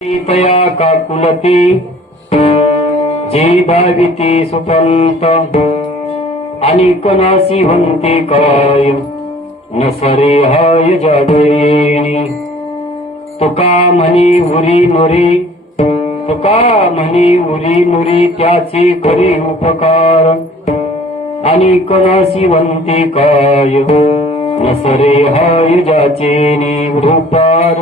तया काकुलती जे भाविती सुपंत आणि कनासी म्हणते काय न सरे हाय जागेणी तुका म्हणी उरी नुरी तुका म्हणी उरी नुरी त्याचे खरे उपकार आणि कनासी म्हणते काय न सरे हाय जाचेने रूपार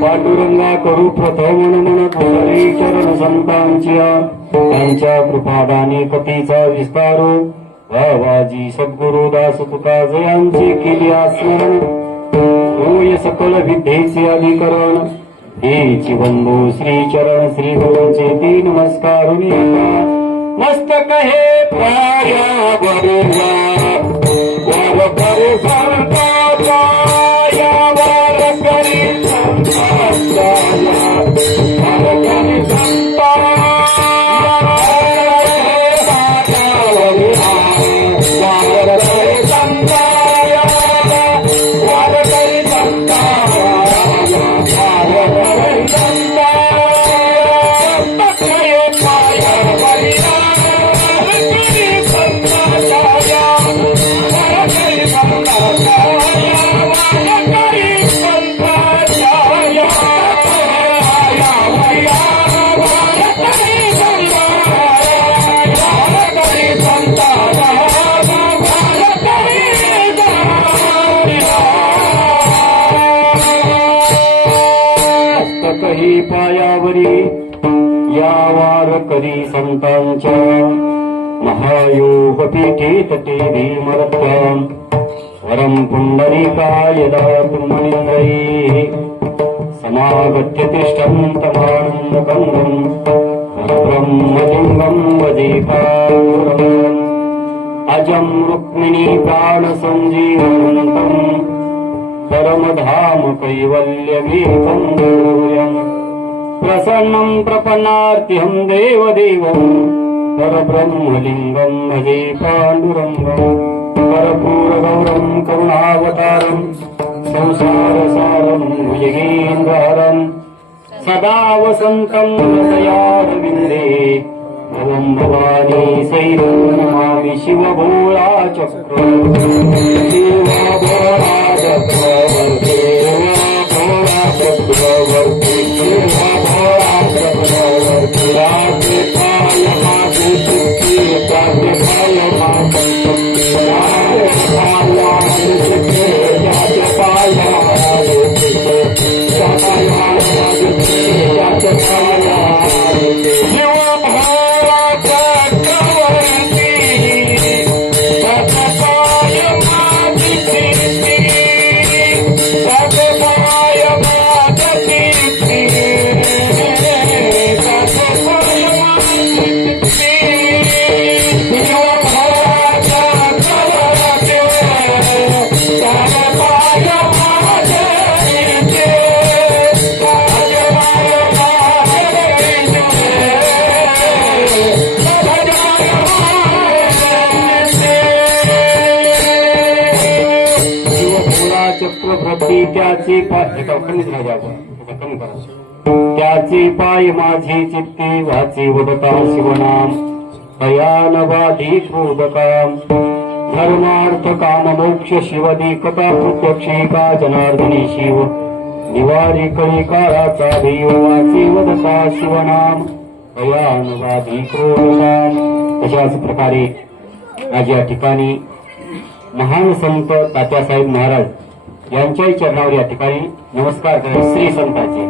पांडुरंगा करू प्रथम म्हणत हरी चरण संतांच्या त्यांच्या कृपादाने कथेचा विस्तार भावाजी सद्गुरु दास तुका जयांचे केले स्मरण होय सकल विद्येचे अधिकरण हेची बंधू श्री चरण श्री गुरूंचे ती नमस्कार मस्तक हे पाया बरुवा वर करू संताचा या वर करी संताचा वर करी संताचा पायावरी या वार करी संतांच्या महायोग पीठे तटे धीमरत्यां वरं पुंडरीकाय दातुं मणिन्द्रैः समागत्य तिष्ठन्तमानन्दकन्दं ब्रह्मलिङ्गं वदे पाण्डुरङ्गम् अजं रुक्मिणी प्राणसञ्जीवनन्तम् परमधाम कैवल्यमेकं दूर्यम् प्रसन्नं प्रपन्नार्तिहं देवदेवं परब्रह्मलिङ्गं भजे पाण्डुरङ्गं कर्पूरगौरं करुणावतारं संसारसारं भुजगेन्द्रहरं सदा वसन्तं हृदयारविन्दे भवं भवानी सैरं नमामि शिवभोळा चक्र देवा भोळा चक्रवर्ती भोळा चक्रवर्ती देवा भोळा चक्रवर्ती राजपाल माझे शक्ती राजपाल माझे शक्ती राजपाल माझे शक्ती राजपाल माझे शक्ती राजपाल माझे शक्ती राजपाल माझे शक्ती भक्ती त्याचे पाय कमीच राजा कमी करा त्याचे पाय माझे चित्ते वाचे वदता शिवनाम भयानवादी क्रोधकाम धर्मार्थ काम मोक्ष शिवदी कथा प्रत्यक्षिका जनार्दनी शिव निवारी कळी काळाचा देव वाचे वदता शिवनाम भयानवादी क्रोधकाम. तशाच प्रकारे आज या ठिकाणी महान संत तात्यासाहेब महाराज यांच्याही चरणावर या ठिकाणी नमस्कार करा. श्री संताचे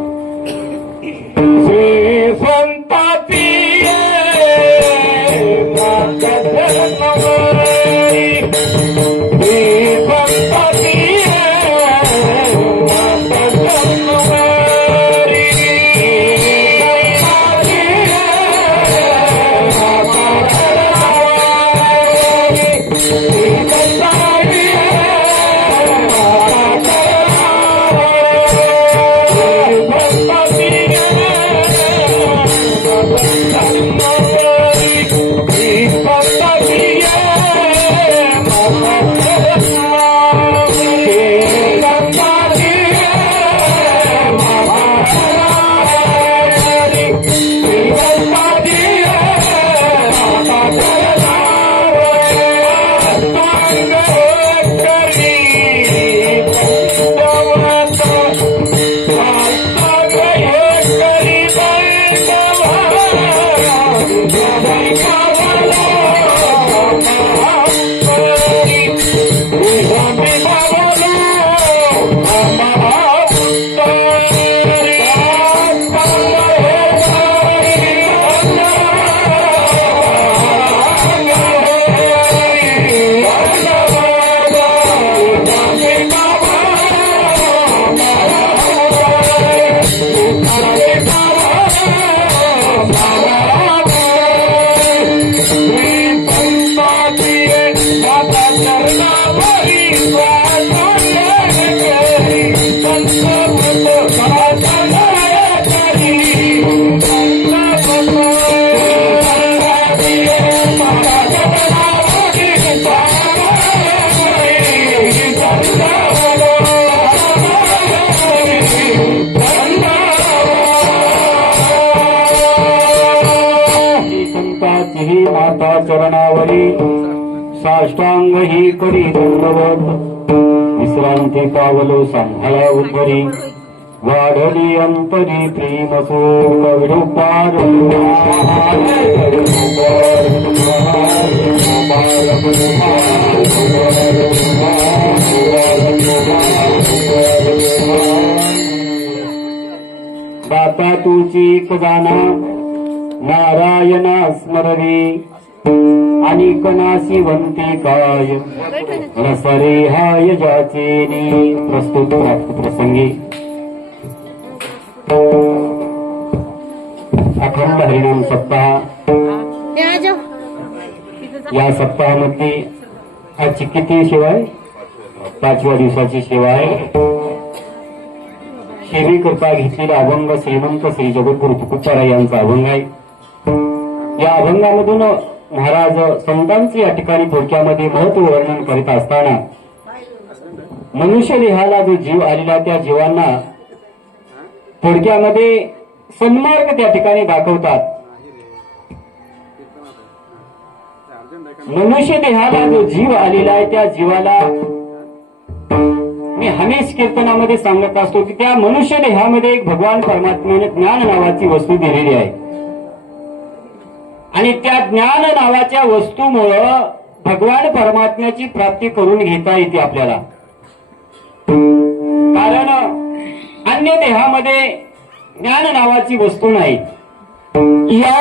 श्री संताची माता चरणावरी साष्टांग ही करी दंडवत विश्रांती पावलो सांभाळा उद्धरी वाढली अंतरी प्रेम सुख विरूपार दाता तुची खजाना नारायणा स्मरवी आणि कनासी वंती काय रसरे हाय जाचेनी. प्रस्तुत प्रसंगी अखंड हरिनाम सप्ताह. या सप्ताहामध्ये आजची किती सेवा आहे? 5व्या दिवसाची सेवा आहे. सेवी कृपा घेतलेला अभंग श्रीमंत श्री जगद्गुरु तुकोबाराय यांचा अभंग आहे. या अभंगामधून महाराज संतांचे या ठिकाणी थोडक्यामध्ये महत्व वर्णन करीत असताना मनुष्य देहाला जो जीव आलेला त्या जीवांना थोडक्यामध्ये सन्मार्ग त्या ठिकाणी दाखवतात. मनुष्य देहाला जो जीव आलेला आहे त्या जीवाला मी हमेश कीर्तनामध्ये सांगत असतो की त्या मनुष्य देहामध्ये एक भगवान परमात्म्याने ज्ञान नावाची वस्तू दिलेली आहे आणि त्या ज्ञान नावाच्या वस्तूमुळं भगवान परमात्म्याची प्राप्ती करून घेता येते आपल्याला. कारण अन्य देहामध्ये ज्ञान नावाची वस्तू नाही. या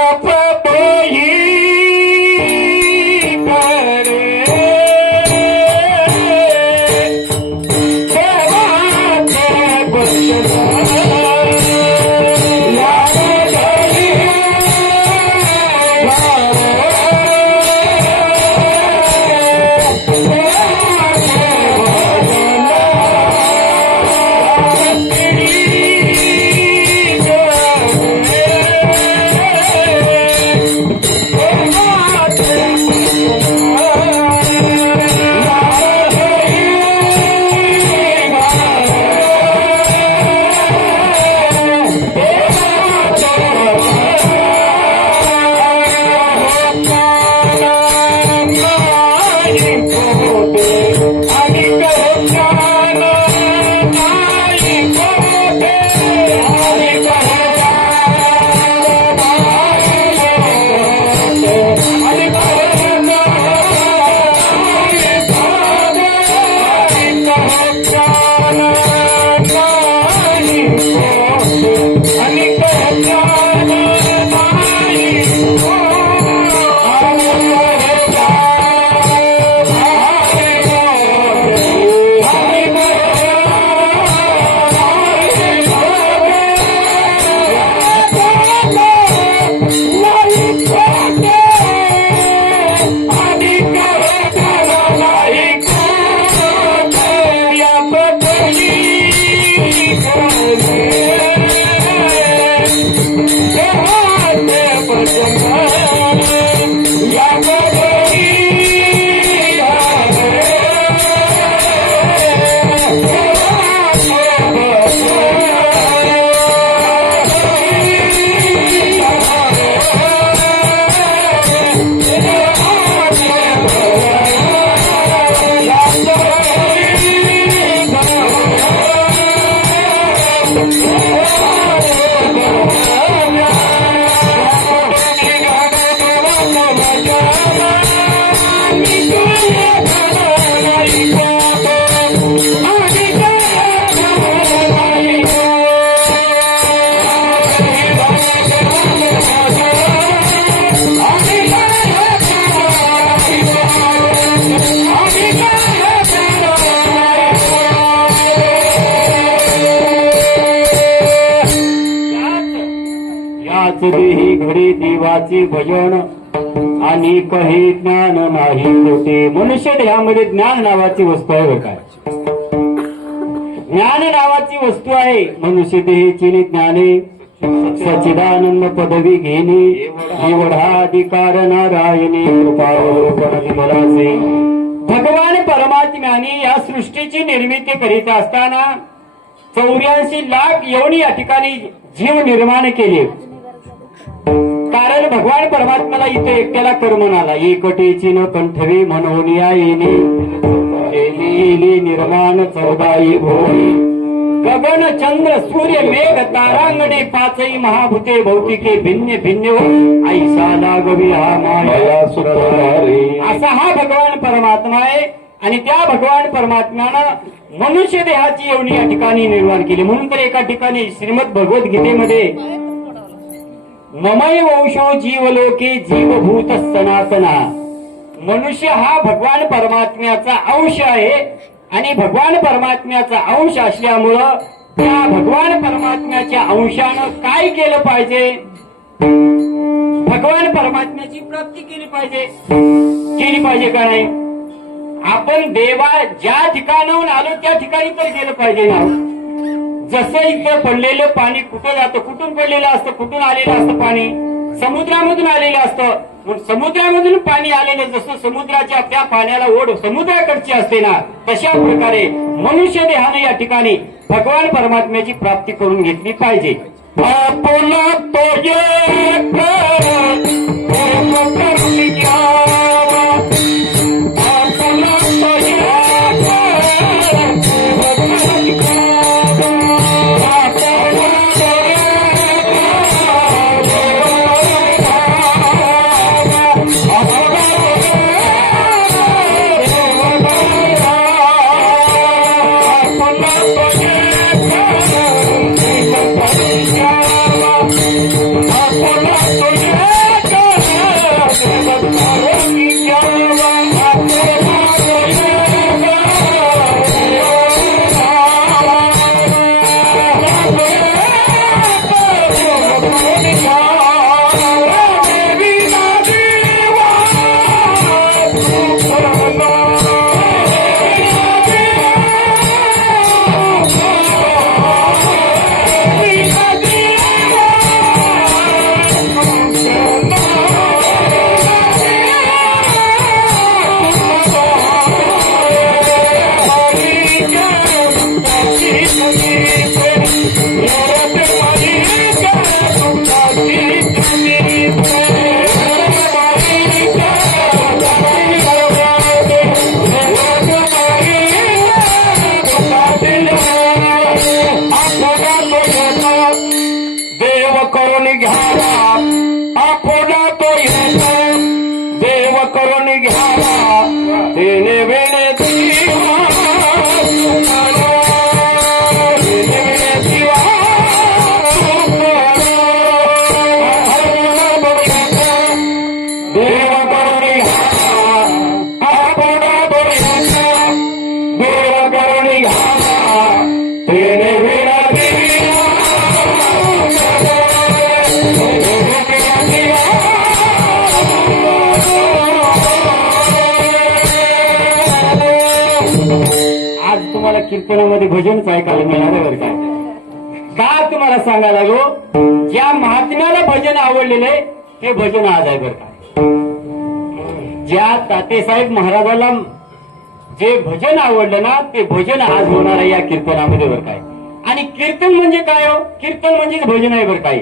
याच देही घडी देवाचे भजन आणि काही ज्ञान नाही कोठे. मनुष्य देहामध्ये ज्ञान नावाची वस्तू आहे बरं काय. ज्ञान नावाची वस्तू आहे. मनुष्य देहीची ज्ञाने सच्चिदानंद पदवी घेणे एवढा अधिकार नारायणी कृपावलोकन विमलाचे. भगवान परमात्म्याने या सृष्टीची निर्मिती करीत असताना 84 लाख योनी या ठिकाणी जीव निर्माण केले. कारण भगवान परमात्म्याला इथे एकट्याला कर्म आला. एकटेची न कंठवी म्हणून या येणे निर्माण 14 भोई. गगन चंद्र सूर्य मेघ तारांगणे पाचही महाभूते भौतिके भिन्न भिन्न ऐसा लागवी हा माया सुरधारे. असा हा भगवान परमात्मा आहे. आणि त्या भगवान परमात्म्यानं मनुष्य देहाची योनी या ठिकाणी निर्माण केली. म्हणून तर एका ठिकाणी श्रीमद भगवद्गीतेमध्ये ममय वंशो जीवलोके जीवभूत सनातना. मनुष्य हा भगवान परमात्म्याचा अंश आहे. आणि भगवान परमात्म्याचा अंश असल्यामुळं त्या भगवान परमात्म्याच्या अंशानं काय केलं पाहिजे. भगवान परमात्म्याची प्राप्ती केली पाहिजे का नाही. आपण देवा ज्या ठिकाणाहून आलो त्या ठिकाणी तर गेलं पाहिजे ना. जसं इथं पडलेलं पाणी कुठं जातं, कुठून पडलेलं असतं, कुठून आलेलं असतं पाणी, समुद्रामधून आलेलं असतं. समुद्रामधून पाणी आलेलं जसं समुद्राच्या त्या पाण्याला ओढ समुद्राकडची असते ना, तशा प्रकारे मनुष्य देहाने या ठिकाणी भगवान परमात्म्याची प्राप्ती करून घेतली पाहिजे. कीर्तनामध्ये भजनच ऐकायला मिळालं बरं का तुम्हाला सांगायला लागलो. ज्या महात्म्याला भजन आवडलेले ते भजन आज आहे बरं का. ज्या तातेसाहेब महाराजाला जे भजन आवडलं ना ते भजन आज होणार आहे या कीर्तनामध्ये बरं काय. आणि कीर्तन म्हणजे काय हो. कीर्तन म्हणजे भजन आहे बरं काय.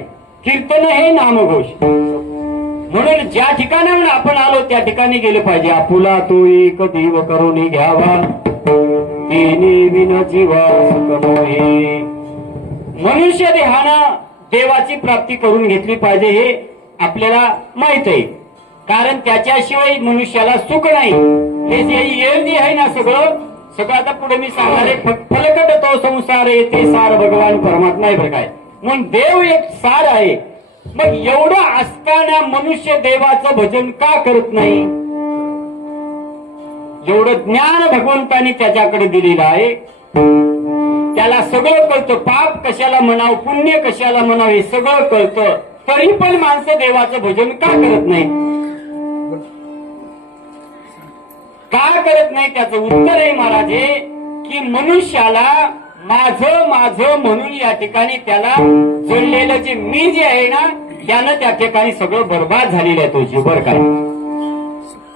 कीर्तन हे नामघोष. म्हणून ज्या ठिकाणाहून आपण आलो त्या ठिकाणी गेलं पाहिजे. आपुला तो एक देव करून घ्यावा विन जीवा सुखमोहे. मनुष्य देहानं देवाची प्राप्ती करून घेतली पाहिजे हे आपल्याला माहित आहे. कारण त्याच्याशिवाय मनुष्याला सुख नाही. हे जे येईल आहे ना सगळं आता पुढे मी सांगणार आहे. फलकट तो संसार आहे ते सार भगवान परमात्मा आहे बरं काय. म्हणून देव एक सार आहे. मग एवढं असताना मनुष्य देवाचं भजन का करत नाही. एवढं ज्ञान भगवंतानी त्याच्याकडे दिलेलं आहे. त्याला सगळं कळतं. पाप कशाला म्हणावं पुण्य कशाला म्हणावं हे सगळं कळतं. तरी पण माणसं देवाचं भजन का करत नाही? का करत नाही त्याचं उत्तर आहे महाराजे की मनुष्याला माझं माझं म्हणून या ठिकाणी त्याला जोडलेलं जे मी जे आहे ना त्यानं त्या ठिकाणी सगळं बरबाद झालेलं आहे तो जीवर काय.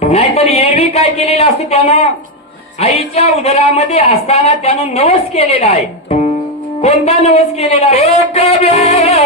नाहीतर एरवी काय केलेलं असतं त्यानं आईच्या उदरामध्ये असताना त्यानं नवस केलेला आहे. कोणता नवस केलेला आहे?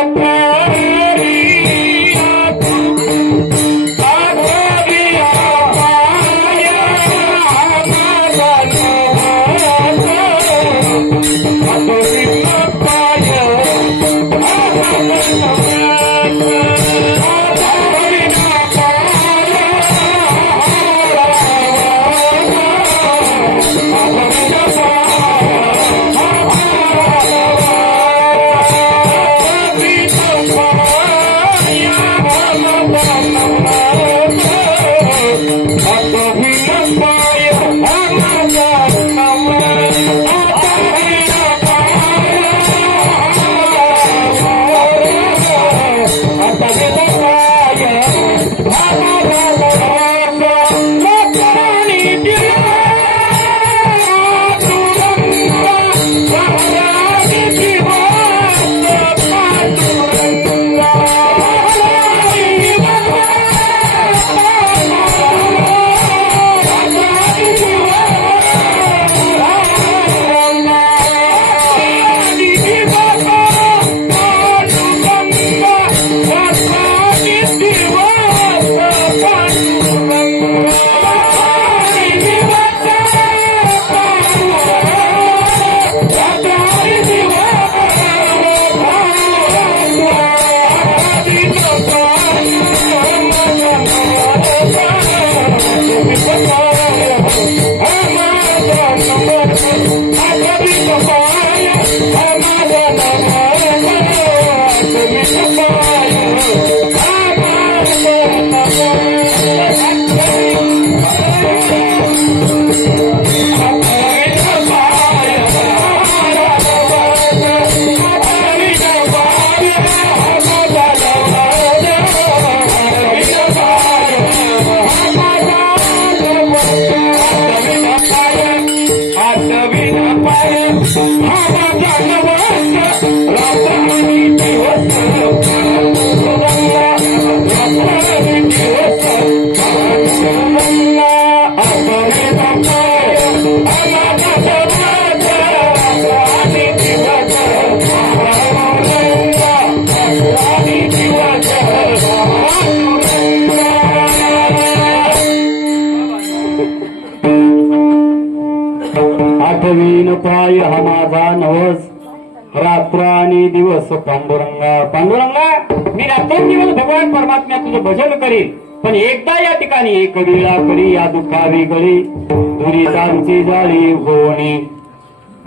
आठवीन पाय हा माझा नवस रात्र आणि दिवस पांडुरंगा. पांडुरंगा मी रात्रंदिवस भगवान परमात्म्या तुझं भजन करील पण एकदा या ठिकाणी एक वेळा करी या दुःखावी गळी दुरीतांची जाळी होणी.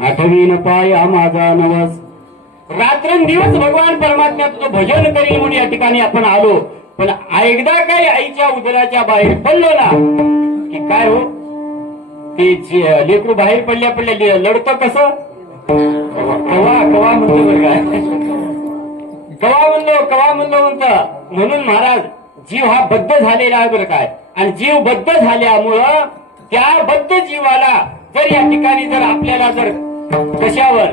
आठवीन पाय हा माझा नवस रात्रंदिवस भगवान परमात्म्या तुझं भजन करील म्हणून या ठिकाणी आपण आलो पण एकदा काही आईच्या उदराच्या बाहेर पडलो ना की काय हो ते लेकरू बाहेर पडल्या पडल्या लढतं कसं कवा कवा म्हणतो बरं काय कवा म्हणलो म्हणतं. म्हणून महाराज जीव हा बद्ध झालेला आहे बरं काय आणि जीव बद्ध झाल्यामुळं त्या बद्ध जीवाला जर या ठिकाणी जर आपल्याला जर कशावर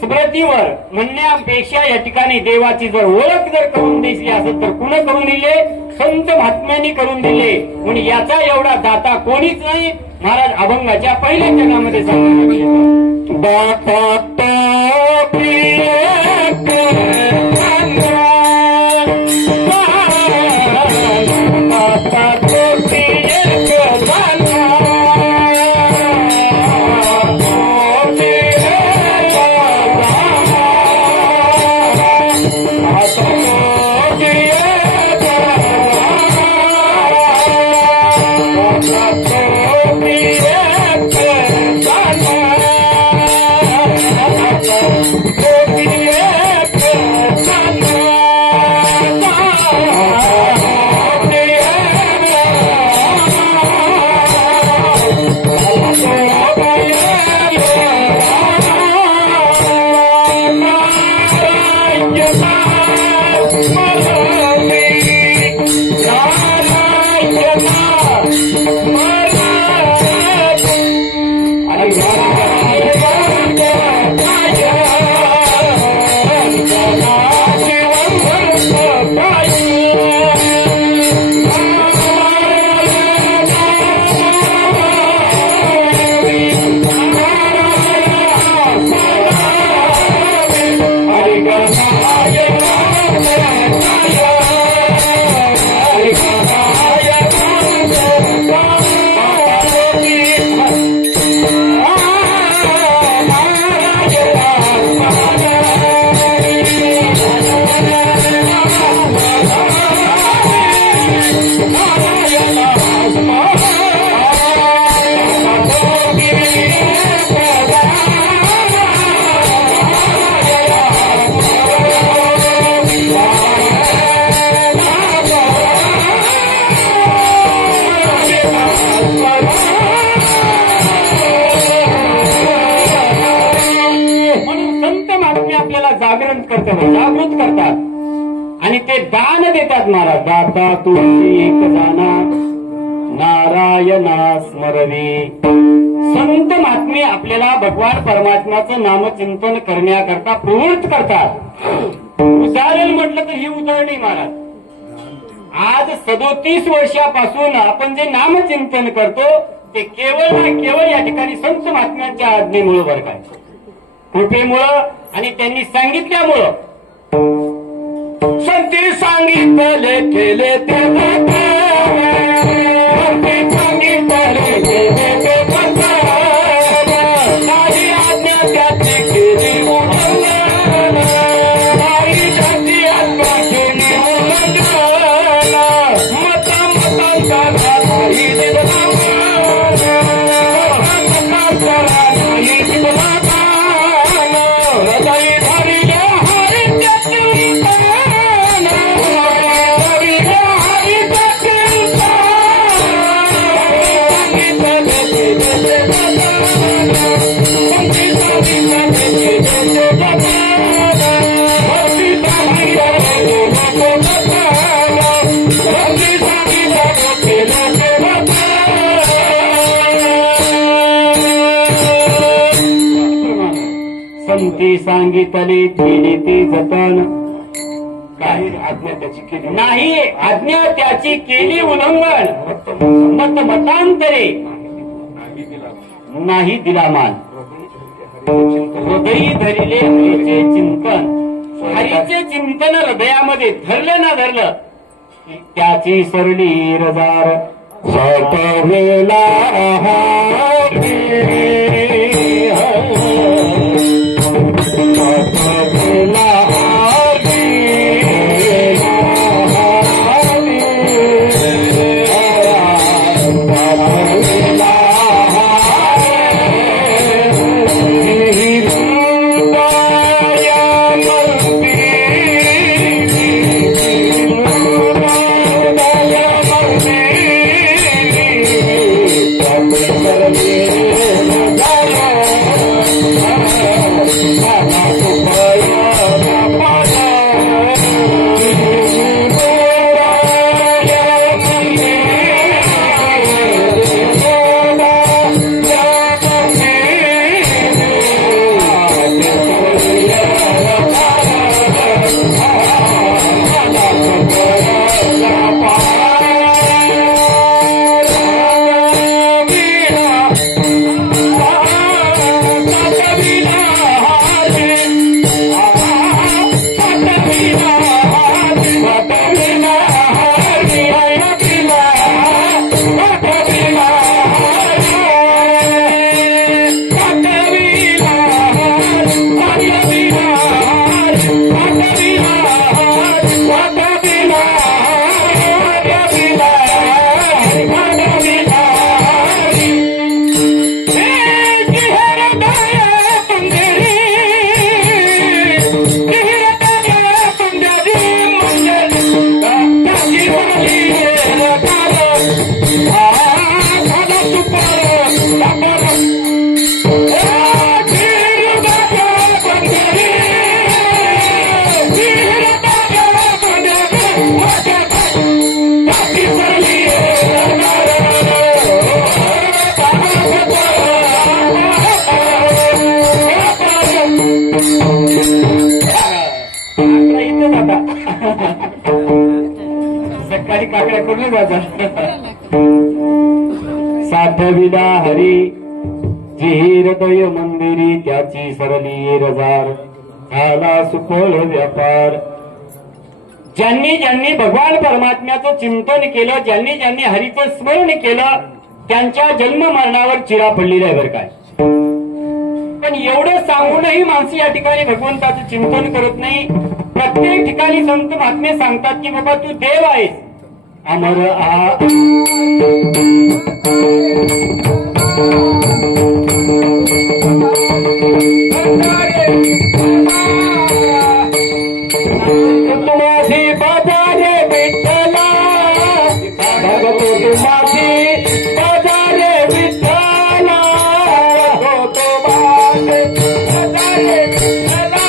स्मृतीवर म्हणण्यापेक्षा या ठिकाणी देवाची जर ओळख जर करून द्यायची असेल तर कुणा करून दिले? संत महात्म्यांनी करून दिले. म्हणून याचा एवढा दाता कोणीच नाही. महाराज अभंगाच्या पहिल्या चरणामध्ये सांगतात दाता Yeah. करतात जागृत करतात आणि ते दान देतात महाराज. दाता तुळशी एक जाना नारायणा स्मरवी. संत महात्मे आपल्याला भगवान परमात्म्याचं नामचिंतन करण्याकरता प्रवृत्त करतात. उदाहरण म्हटलं तर ही उदाहरणे महाराज. आज 37 वर्षापासून आपण जे नामचिंतन करतो ते केवळ ना केवळ या ठिकाणी संत महात्म्यांच्या आज्ञेमुळे बरं काय, कृपेमुळं आणि त्यांनी सांगितल्यामुळं. संती सांगितले केले ते सांगितले केले ते नाही आज्ञा त्याची केली उल्लंघन, नाही त्याची आज्ञा केली उल्लंघन. मतांचा नाही दिला नाही दिला हृदय धरिले हरी संती सांगितले केली ती जतन, काही आज्ञा त्याची केली नाही आज्ञा त्याची केली उल्लंघन. मत मतांतरे नाही दिला मान, हृदयी धरिले हरीचे चिंतन. हरीचे चिंतन हृदयामध्ये धरलं ना धरलं त्याची सरली रजार. सतवेला सकाळी काकड्या करून जातात. साठविला हरी जी हृदय मंदिरी त्याची सरली रजार. झाला सुफळ व्यापार. ज्यांनी ज्यांनी भगवान परमात्म्याचं चिंतन केलं, ज्यांनी ज्यांनी हरीचं स्मरण केलं त्यांच्या जन्म मरणावर चिरा पडलेला आहे बरं काय. पण एवढं सांगूनही माणसं या ठिकाणी भगवंताचं चिंतन करत नाही. प्रत्येक ठिकाणी संत महात्मे सांगतात की बाबा तू देव आहेस. अमर माझी बाजारे विठ्ठला भगतो माझी बाजारे विठ्ठला भगतो माझे बाजारे विठ्ठला.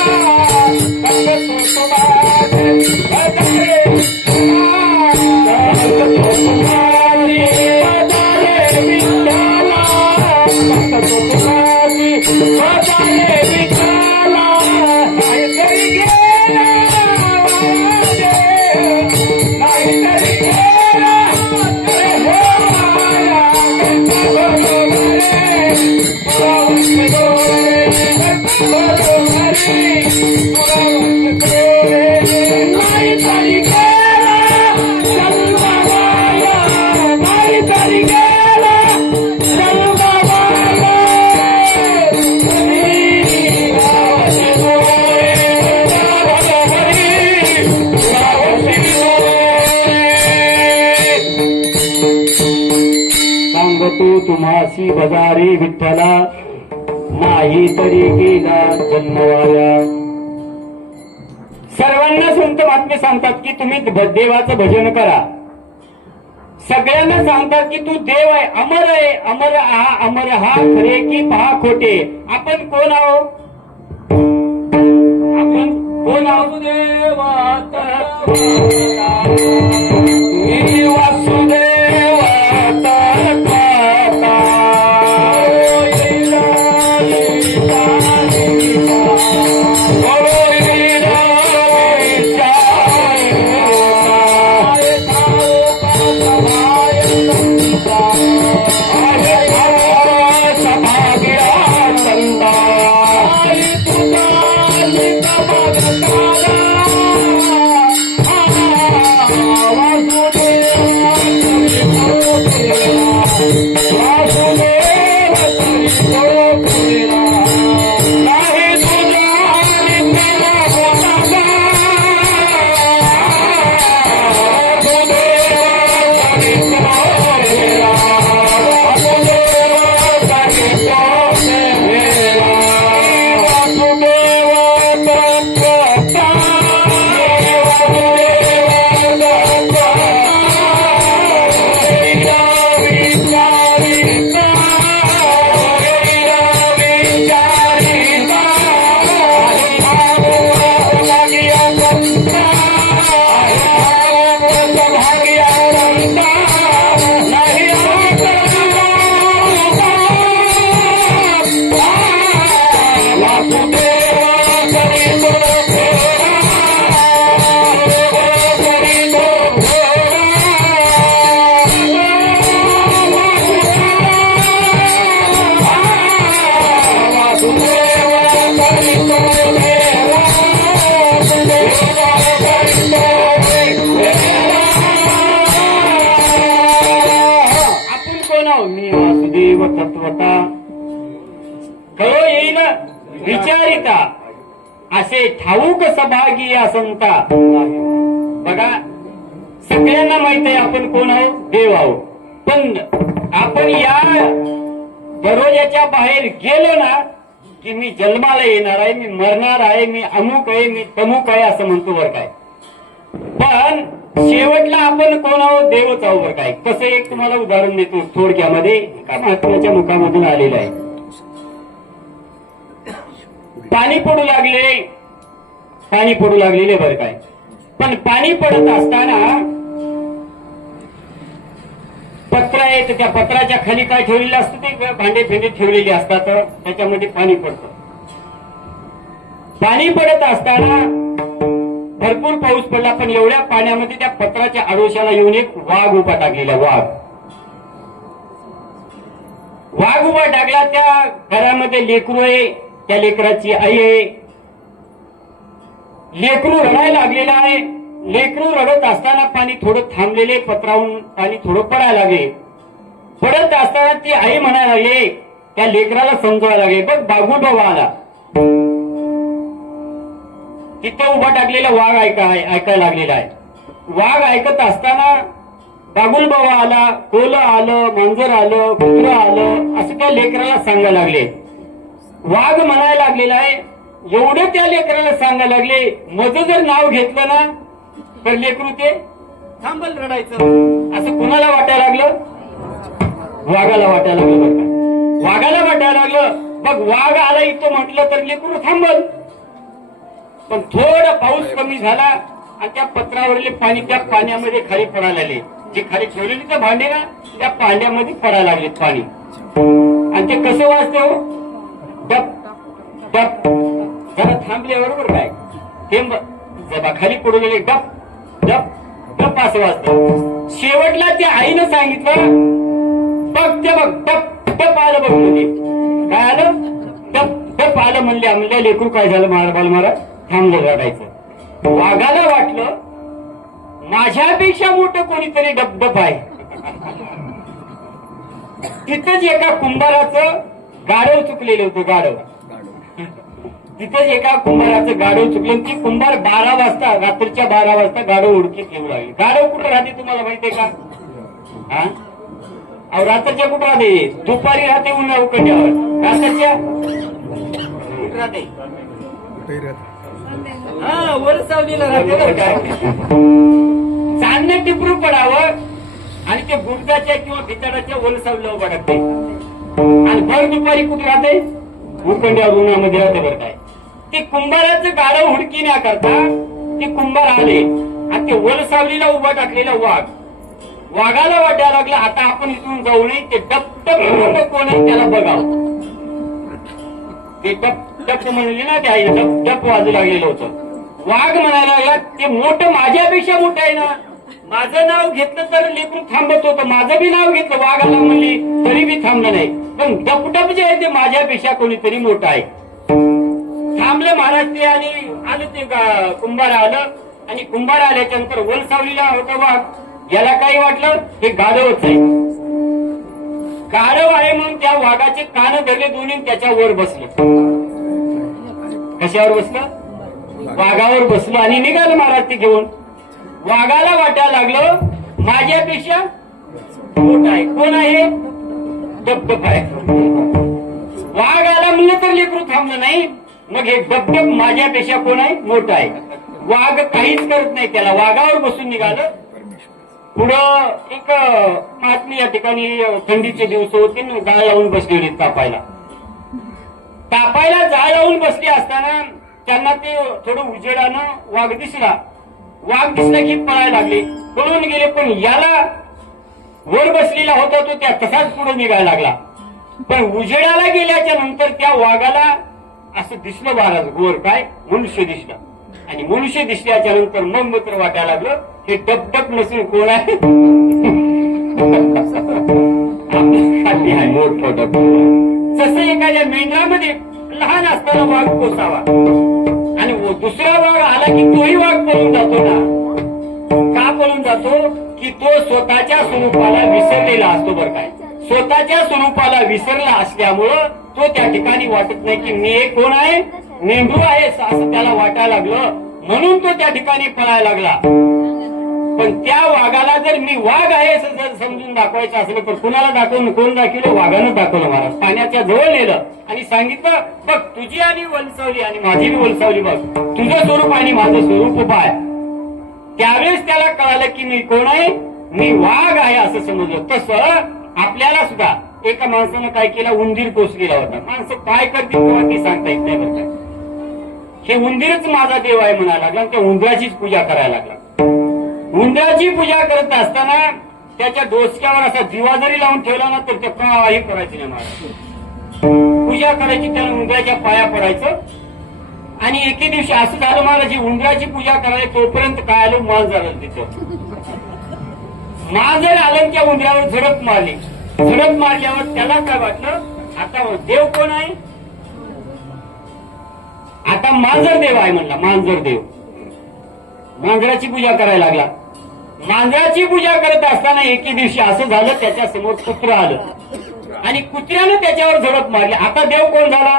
तो तुम्हासी बजारे विठ्ठला, नाही तरी गेला जन्मवाया. सर्वांना संत महात्मे सांगतात की तुम्ही देवाचं भजन करा. सगळ्यांना सांगतात की तू देव आहे, अमर आहे, अमर हा खरे की पहा खोटे. आपण कोण आहो? आपण कोण आहो? मी वासुदेव तत्वता कळो येईल विचारिता, असे ठाऊक सभागी या संता. बघा सगळ्यांना माहित आहे आपण कोण आहोत, देव आहोत. पण आपण या दरवाजाच्या बाहेर गेलो ना की मी जन्माला येणार आहे, मी मरणार आहे, मी अमुक आहे, मी तमुक आहे असं म्हणतो वर काय. पण शेवटला आपण कोण आहोत, देवच आहोत वर काय. कसं एक तुम्हाला उदाहरण देतो थोडक्यामध्ये, एका महात्म्याच्या मुखामधून आलेलं आहे. पाणी पडू लागलेले बर काय. पण पाणी पडत असताना पत्र आहे, तर त्या पत्राच्या खाली काय ठेवलेलं असतं, ते भांडे फेंडे ठेवलेले असतात, त्याच्यामध्ये पाणी पडतं. पाणी पडत असताना भरपूर पाऊस पडला, पण एवढ्या पाण्यामध्ये त्या पत्राच्या आडोशाला येऊन एक वाघ उभा टाकलेला. वाघ उभा टाकला. त्या घरामध्ये लेकरू आहे, त्या लेकराची आई आहे. लेकरू रडायला लागलेला आहे. लेकरू रडत असताना पाणी थोडं थांबलेले, पत्राहून पाणी थोडं पडायला लागले. पडत असताना ती आई म्हणायला लागली, त्या लेकराला समजायला लागले, बघ बागुल बाबा आला. तिथं उभा टाकलेला वाघ ऐकायला लागलेला आहे. वाघ ऐकत असताना बागुल बाबा आला, कोलं आलं, मांजर आलं, कुत्र आलं, असं त्या लेकराला सांगायला लागले. वाघ म्हणायला लागलेला आहे. एवढं त्या लेकराला सांगायला लागले, माझं जर नाव घेतलं ना तर लेकरू ते थांबल रडायचं. असं कुणाला वाटायला लागलं? वाघाला वाटायला लागलं. बरं का, वाघाला वाटायला लागलं, बघ वाघ आला इथं म्हटलं तर लेकरू थांबल. पण थोडा पाऊस कमी झाला आणि त्या पत्रावरले पाणी त्या पाण्यामध्ये खाली पडायला लागले. जे खाली ठेवलेली त्या भांडे ना, त्या पाण्यामध्ये पडायला लागले पाणी. आणि ते कसं वाजते हो, डप डप. जरा थांबले बरोबर काय, थेंब जबा खाली पडून गेले, डप डप डप असं वाजतं. शेवटला त्या आईनं सांगितलं, बघ ते बघ डप डप आलं बघ. म्हणजे काय आलं, डप डप आलं. म्हणल्या लेकरू काय झालं महाराज थांबलं रडायचं. वाघाला वाटलं माझ्यापेक्षा मोठं कोणीतरी डबडब आहे. तिथंच एका कुंभाराचं गाढव चुकलेलं होतं. तिथंच एका कुंभाराचं गाढव चुकलं. ती कुंभार 12 वाजता, रात्रीच्या 12 वाजता गाढव उडकीत येऊ लागली. गाढव कुठं राहते तुम्हाला माहितीये का? अहो रात्रीच्या कुठं राहते? दुपारी राहते उन्हा उकडल्यावर. रात्रीच्या कुठं राहते? हा वर सावलीला राहते बरं काय. चांदणं टिपरू पडावं आणि ते गुडदाच्या किंवा भितडाच्या वर सावलीला उभा टाकते. आणि भर दुपारी कुठे राहते? उकडल्यावर उन्हामध्ये राहते बरं काय. ते कुंभाराचं गाडं हुडकिण्याकरता ते कुंभार आले आणि ते वर सावलीला उभा टाकलेला वाघाला वाटायला लागला आता आपण इथून जाऊ नये. ते टप कोण आहे त्याला बघावं. ते टप म्हणले ना ते आई टप वाजू लागलेलं होतं. वाघ म्हणायला लागला ते मोठं माझ्यापेक्षा मोठं आहे ना. माझं नाव घेतलं तर लेकरू थांबत होतं. माझं बी नाव घेतलं वाघाला म्हणली तरी बी थांबलं नाही. पण टप जे आहे ते माझ्यापेक्षा कोणीतरी मोठं आहे. थांबले महाराज ते आणि आलं ते कुंभार आलं आणि कुंभार आल्याच्या नंतर वर सावलीला होता वाघ. याला काही वाटलं हे गाढवच आहे. गाढव आहे म्हणून त्या वाघाचे कान धरले दोन्ही त्याच्या वर बसलं. कशावर बसलं? वाघावर बसलं आणि निघालं महाराज ते घेऊन. वाघाला वाटायला लागलं माझ्यापेक्षा मोठा आहे. कोण आहे? डबडब आहे. वाघ आला म्हणलं तर लेकरू थांबलं नाही. मग हे डबडब माझ्यापेक्षा कोण आहे? मोठा आहे. वाघ काहीच करत नाही त्याला. वाघावर बसून निघालं. पुढं एक महात्मी या ठिकाणी थंडीचे दिवस होते ना जाळ लावून बसली होती तापायला. जाळ लावून बसली असताना त्यांना ते थोडं उजेडानं वाघ दिसला. वाघ दिसला की पळायला लागले. पळून गेले. पण याला वर बसलेला होता तो त्या तसाच पुढे निघायला लागला. पण उजेडाला गेल्याच्या नंतर त्या वाघाला असं दिसलं महाराज वर काय मनुष्य दिसला. आणि मनुष्य दिसल्याच्या नंतर मग मात्र वाटायला लागलं हे डबडब नसून कोण आहे? मोठं डब. जसं एखाद्या मेंढरामध्ये लहान असताना वाघ पोसावा आणि दुसरा वाघ आला की तोही वाघ पळून जातो ना. का पळून जातो? की तो स्वतःच्या स्वरूपाला विसरलेला असतो बरं काय. स्वतःच्या स्वरूपाला विसरला असल्यामुळं तो त्या ठिकाणी वाटत नाही की मी एक कोण आहे? मेंढरू आहे असं त्याला वाटायला लागलं. म्हणून तो त्या ठिकाणी पळायला लागला. पण त्या वाघाला जर मी वाघ आहे असं जर समजून दाखवायचं असलं तर कुणाला दाखवून? कोण दाखवलं? वाघानं दाखवलं महाराज. पाण्याच्या जवळ नेलं आणि सांगितलं बघ तुझी आणि वलसावली आणि माझी बी वलसावली बघ. तुझं स्वरूप आणि माझं स्वरूप उभा आहे. त्यावेळेस त्याला कळालं की मी कोण आहे? मी वाघ आहे असं समजलं. तसं आपल्याला सुद्धा एका माणसानं काय केलं? उंदीर पोचलेला होता. माणसं काय करतील तेव्हा ते सांगता येत नाही बरं. हे उंदीरच माझा देव आहे म्हणायला लागला. त्या उंदराचीच पूजा करायला लागला. उंदराची पूजा करत असताना त्याच्या डोसक्यावर असा दिवा जरी लावून ठेवला ना तर ते काही करायचे नाही महाराज. पूजा करायची त्याला उंदराच्या पाया पडायचं. आणि एके दिवशी असं झालं महाराज जी उंदराची पूजा करायला तोपर्यंत काय आलं मांजर आलं तिथं. मांजर आलं त्या उंदरावर झडप मारली. झडप मारल्यावर त्याला काय वाटलं आता देव कोण आहे? आता मांजर देव आहे म्हणला. मांजर देव. मांजराची पूजा करायला लागला. मांजराची पूजा करत असताना एके दिवशी असं झालं त्याच्या समोर कुत्र आलं आणि कुत्र्यानं त्याच्यावर झडप मारली. आता देव कोण झाला?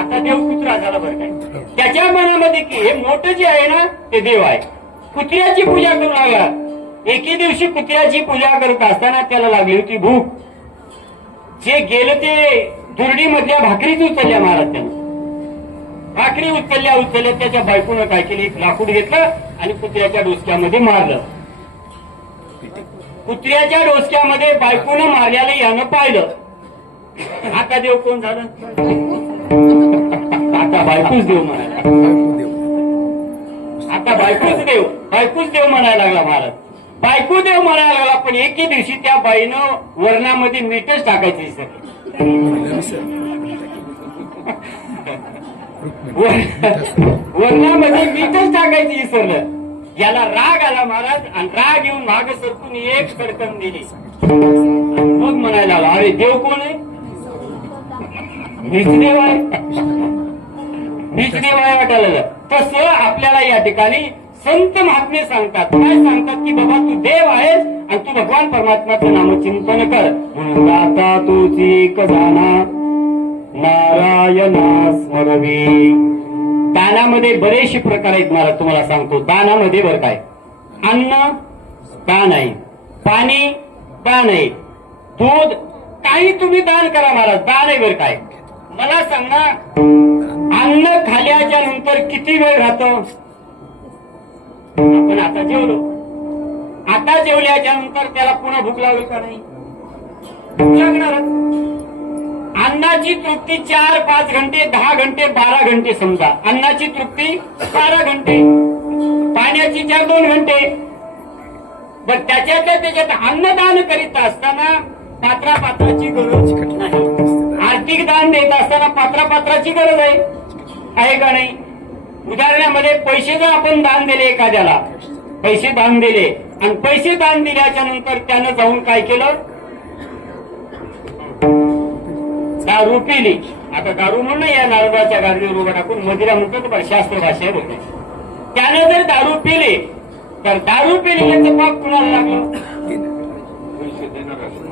आता देव कुत्रा झाला बरं काय. त्याच्या मनामध्ये की हे मोठं जे आहे ना ते देव आहे. कुत्र्याची पूजा करू लागला. एके दिवशी कुत्र्याची पूजा करत असताना त्याला लागली होती भूक. जे गेलं ते दुर्डीमधल्या भाकरीच उचलल्या महाराज त्यानं. भाकरी उचलल्या त्याच्या बायकोनं काय केलं? एक लाकूड घेतलं आणि कुत्र्याच्या डोसक्यामध्ये मारलं. कुत्र्याच्या डोसक्यामध्ये बायकोनं मारल्याला यानं पाहिलं. आता देव कोण झालं? आता बायकोच देव म्हणायला. आता बायकोच देव म्हणायला लागला महाराज. बायको देव म्हणायला लागला. पण एके दिवशी त्या बाईनं वर्णामध्ये मीठच टाकायचं विसरली. वर्णामध्ये मीठच टाकायचं विसरलं. याला राग आला महाराज आणि राग येऊन माग सरकून एक सडकन दिली. मग म्हणायला लागला अरे देव कोण आहे? मीच देव आहे. मीच देव आहे वाटायला. तसं आपल्याला या ठिकाणी संत महात्मे सांगतात. काय सांगतात की बाबा तू देव आहेस आणि तू भगवान परमात्म्याचं नामचिंतन कर. म्हणून आता तुझी एक जाणा नारायणा स्मरवी. दानामध्ये बरेचसे प्रकार आहेत महाराज तुम्हाला सांगतो. दानामध्ये बरं काय अन्न दान आहे, पाणी दान आहे. दूध काही तुम्ही दान करा महाराज, दान आहे बरं काय. मला सांगा अन्न खाल्याच्या नंतर किती वेळ राहतं? आपण आता जेवलो, आता जेवल्याच्या नंतर त्याला पुन्हा भूक लागेल का नाही? भूक लागणारच. अन्नाची तृप्ती 4-5 घंटे, 10 घंटे, 12 घंटे समजा. अन्नाची तृप्ती 12 घंटे, पाण्याची 4-2 घंटे. पण त्याच्यात अन्नदान करीत असताना पात्रापात्राची गरज नाही. आर्थिक दान देत असताना पात्रापात्राची गरज आहे का नाही? उदाहरणामध्ये पैसे जर आपण दान दिले एखाद्याला, पैसे दान दिले आणि पैसे दान दिल्याच्या नंतर त्यानं जाऊन काय केलं? दारू पिली. आता दारू म्हणून या नारळाच्या गाडीवर उभा टाकून मदिरा म्हणतो तर शास्त्र भाषा होते. त्यानं जर दारू पिली तर दारू पिलेल्याचं पाप कुणाला लागलं?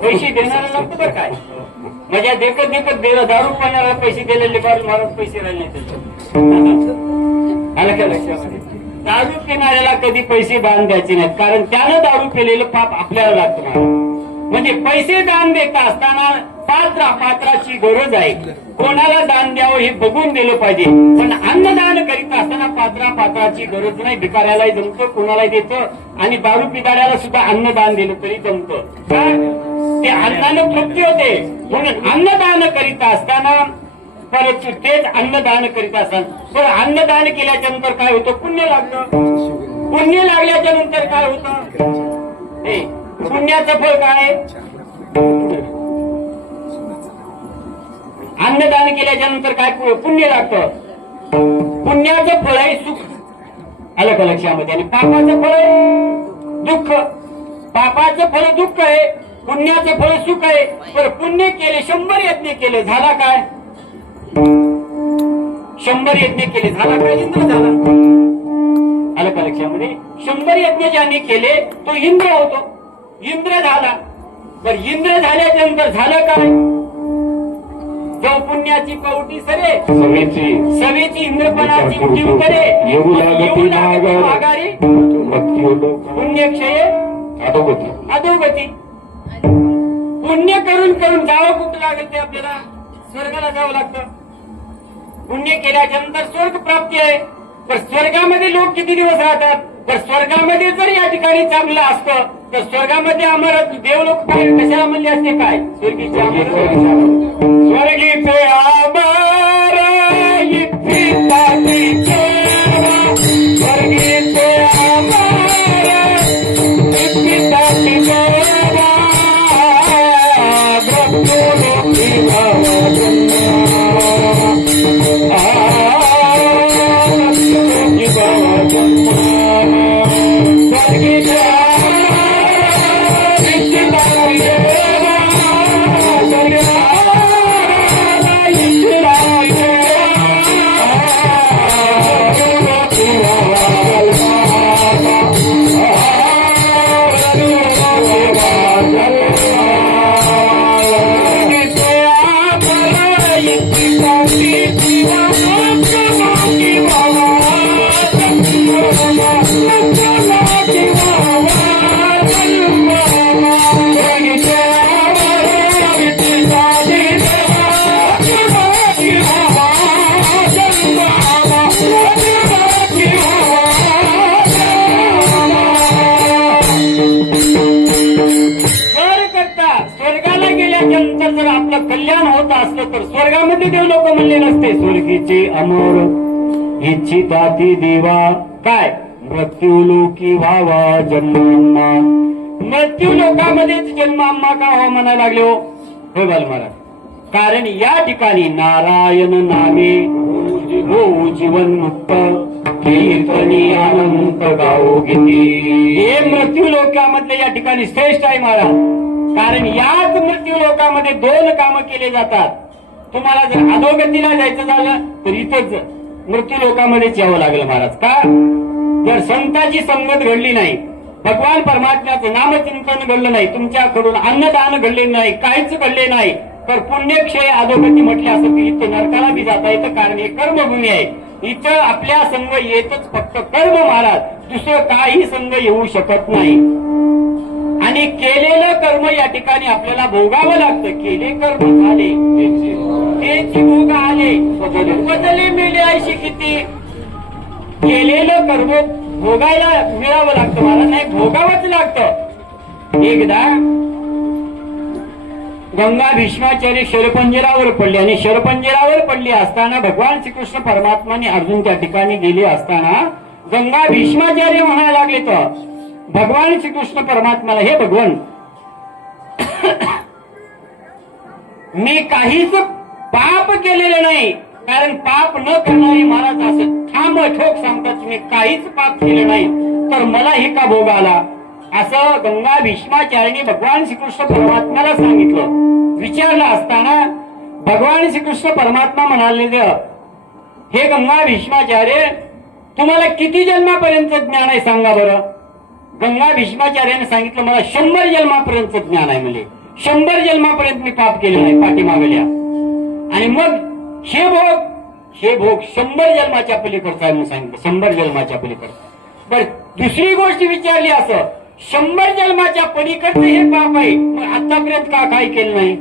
पैसे देणारा लागतं बरं काय. म्हणजे देखत दारू पाण्याला पैसे दिलेले महाराज पैसे राहिले नाही. आलं का लक्षामध्ये? दारू पिणाऱ्याला कधी पैसे दान द्यायचे नाहीत, कारण त्यानं दारू पिलेलं पाप आपल्याला लागतं. म्हणजे पैसे दान देता असताना पात्राची गरज आहे. कोणाला दान द्यावं हे बघून दिलं पाहिजे. पण अन्नदान करीत असताना पात्राची गरज नाही. भिकाऱ्यालाही जमतं, कोणालाही देतं आणि दारू पिणाऱ्याला सुद्धा अन्नदान दिलं तरी जमतं. ते अन्नानं तृप्ती होते. म्हणून अन्नदान करीत असताना परंतु तेच अन्नदान करीत असताना पण अन्नदान केल्याच्या नंतर काय होतं? पुण्य लागलं. पुण्य लागल्याच्या नंतर काय होतं? हे पुण्याचं फळ काय? अन्नदान केल्याच्या नंतर काय पुण्य लागतं? पुण्याचं फळ आहे सुख. आलं का लक्षामध्ये? आणि पापाचं फळ आहे दुःख. पापाचं फळ दुःख आहे, पुण्याचं फळ सुख आहे. पण पुण्य केले, 100 यज्ञ केले, झाला काय? 100 यज्ञ केले, झाला काय? इंद्र झाला. आलं का लक्षामध्ये? 100 यज्ञ ज्याने केले तो इंद्र होतो. इंद्र झाला. पण इंद्र झाल्याच्या नंतर झालं काय? जो पुण्याची पावटी सरे सवेची इंद्रपणाची उठीव करे येऊ लागती माघारी पुण्यक्षय अधोगती. पुण्य करून जावं कुठं लागेल? ते आपल्याला स्वर्गाला जावं लागतं. पुण्य केल्याच्या नंतर स्वर्ग प्राप्ती आहे. पण स्वर्गामध्ये लोक किती दिवस राहतात? तर स्वर्गामध्ये जर या ठिकाणी चांगलं असतं तर स्वर्गामध्ये आम्हाला देवलोक काय कशाला म्हणले असते? काय स्वर्गीचे आमर, स्वर्गीचे आमर स्वर्गीचे जर आपलं कल्याण होत असलं तर स्वर्गामध्ये देव लोक म्हणले नसते. स्वर्गीचे अमर इच्छिताती देवा काय मृत्यू लोकी व्हावा जन्म. मृत्यू लोकामध्येच जन्म आम्हा का व्हावा म्हणायला लागले हो बाल महाराज. कारण या ठिकाणी नारायण नामे हो जीवन मुक्त कीर्तनी अनंत गाओ गीती. हे मृत्यू लोकामधले या ठिकाणी श्रेष्ठ आहे महाराज. कारण याच मृत्यू लोकामध्ये 2 कामं केले जातात. तुम्हाला जर अधोगतीला जायचं झालं तर इथंच मृत्यू लोकामध्येच यावं लागलं महाराज. का? जर संतांची संगत घडली नाही, भगवान परमात्म्याचं नामचिंतन घडलं नाही, तुमच्याकडून अन्नदान घडले नाही, काहीच घडले नाही तर पुण्यक्षय अधोगती म्हटले असं की इथं नरकाला बी जाता येतं. कारण हे कर्मभूमी आहे. इथं आपल्या संघ येतच फक्त कर्म महाराज, दुसरं काही संघ येऊ शकत नाही. आणि आणि केलेलं कर्म या ठिकाणी आपल्याला भोगावं लागतं. केले कर्म झाले त्याची भोग आले, बदले मिळले ऐशी किती. केलेलं कर्म भोगायला मिळावं लागतं, मला नाही भोगावंच लागतं. एकदा गंगा भीष्माचार्य शरपंजरावर पडले आणि शरपंजरावर पडली असताना भगवान श्रीकृष्ण परमात्माने अर्जुन त्या ठिकाणी गेले असताना गंगा भीष्माचार्य म्हणायला लागले तर भगवान श्रीकृष्ण परमात्माला, हे भगवान मी काहीच पाप केलेलं नाही, कारण पाप न करणारी महाराज असं ठाम ठोक सांगतात मी काहीच पाप केलं नाही, तर मला हे का भोग आला, असं गंगा भीष्माचार्याने भगवान श्रीकृष्ण परमात्म्याला सांगितलं. विचारलं असताना भगवान श्रीकृष्ण परमात्मा म्हणाले, हे गंगा भीष्माचार्य तुम्हाला किती जन्मापर्यंत ज्ञान आहे सांगा बरं. गंगा भीष्माचार्याने सांगितलं मला 100 जन्मापर्यंत ज्ञान आहे. म्हणजे 100 जन्मापर्यंत मी पाप केले नाही पाठीमागल्या. आणि मग हे भोग 100 जन्माच्या पलीकडचा आहे म्हणून सांगितलं, 100 जन्माच्या पलीकडचा. बर दुसरी गोष्ट विचारली, असं 100 जन्माच्या पलीकडचं हे पाप आहे, मग आतापर्यंत का काय केलं नाही,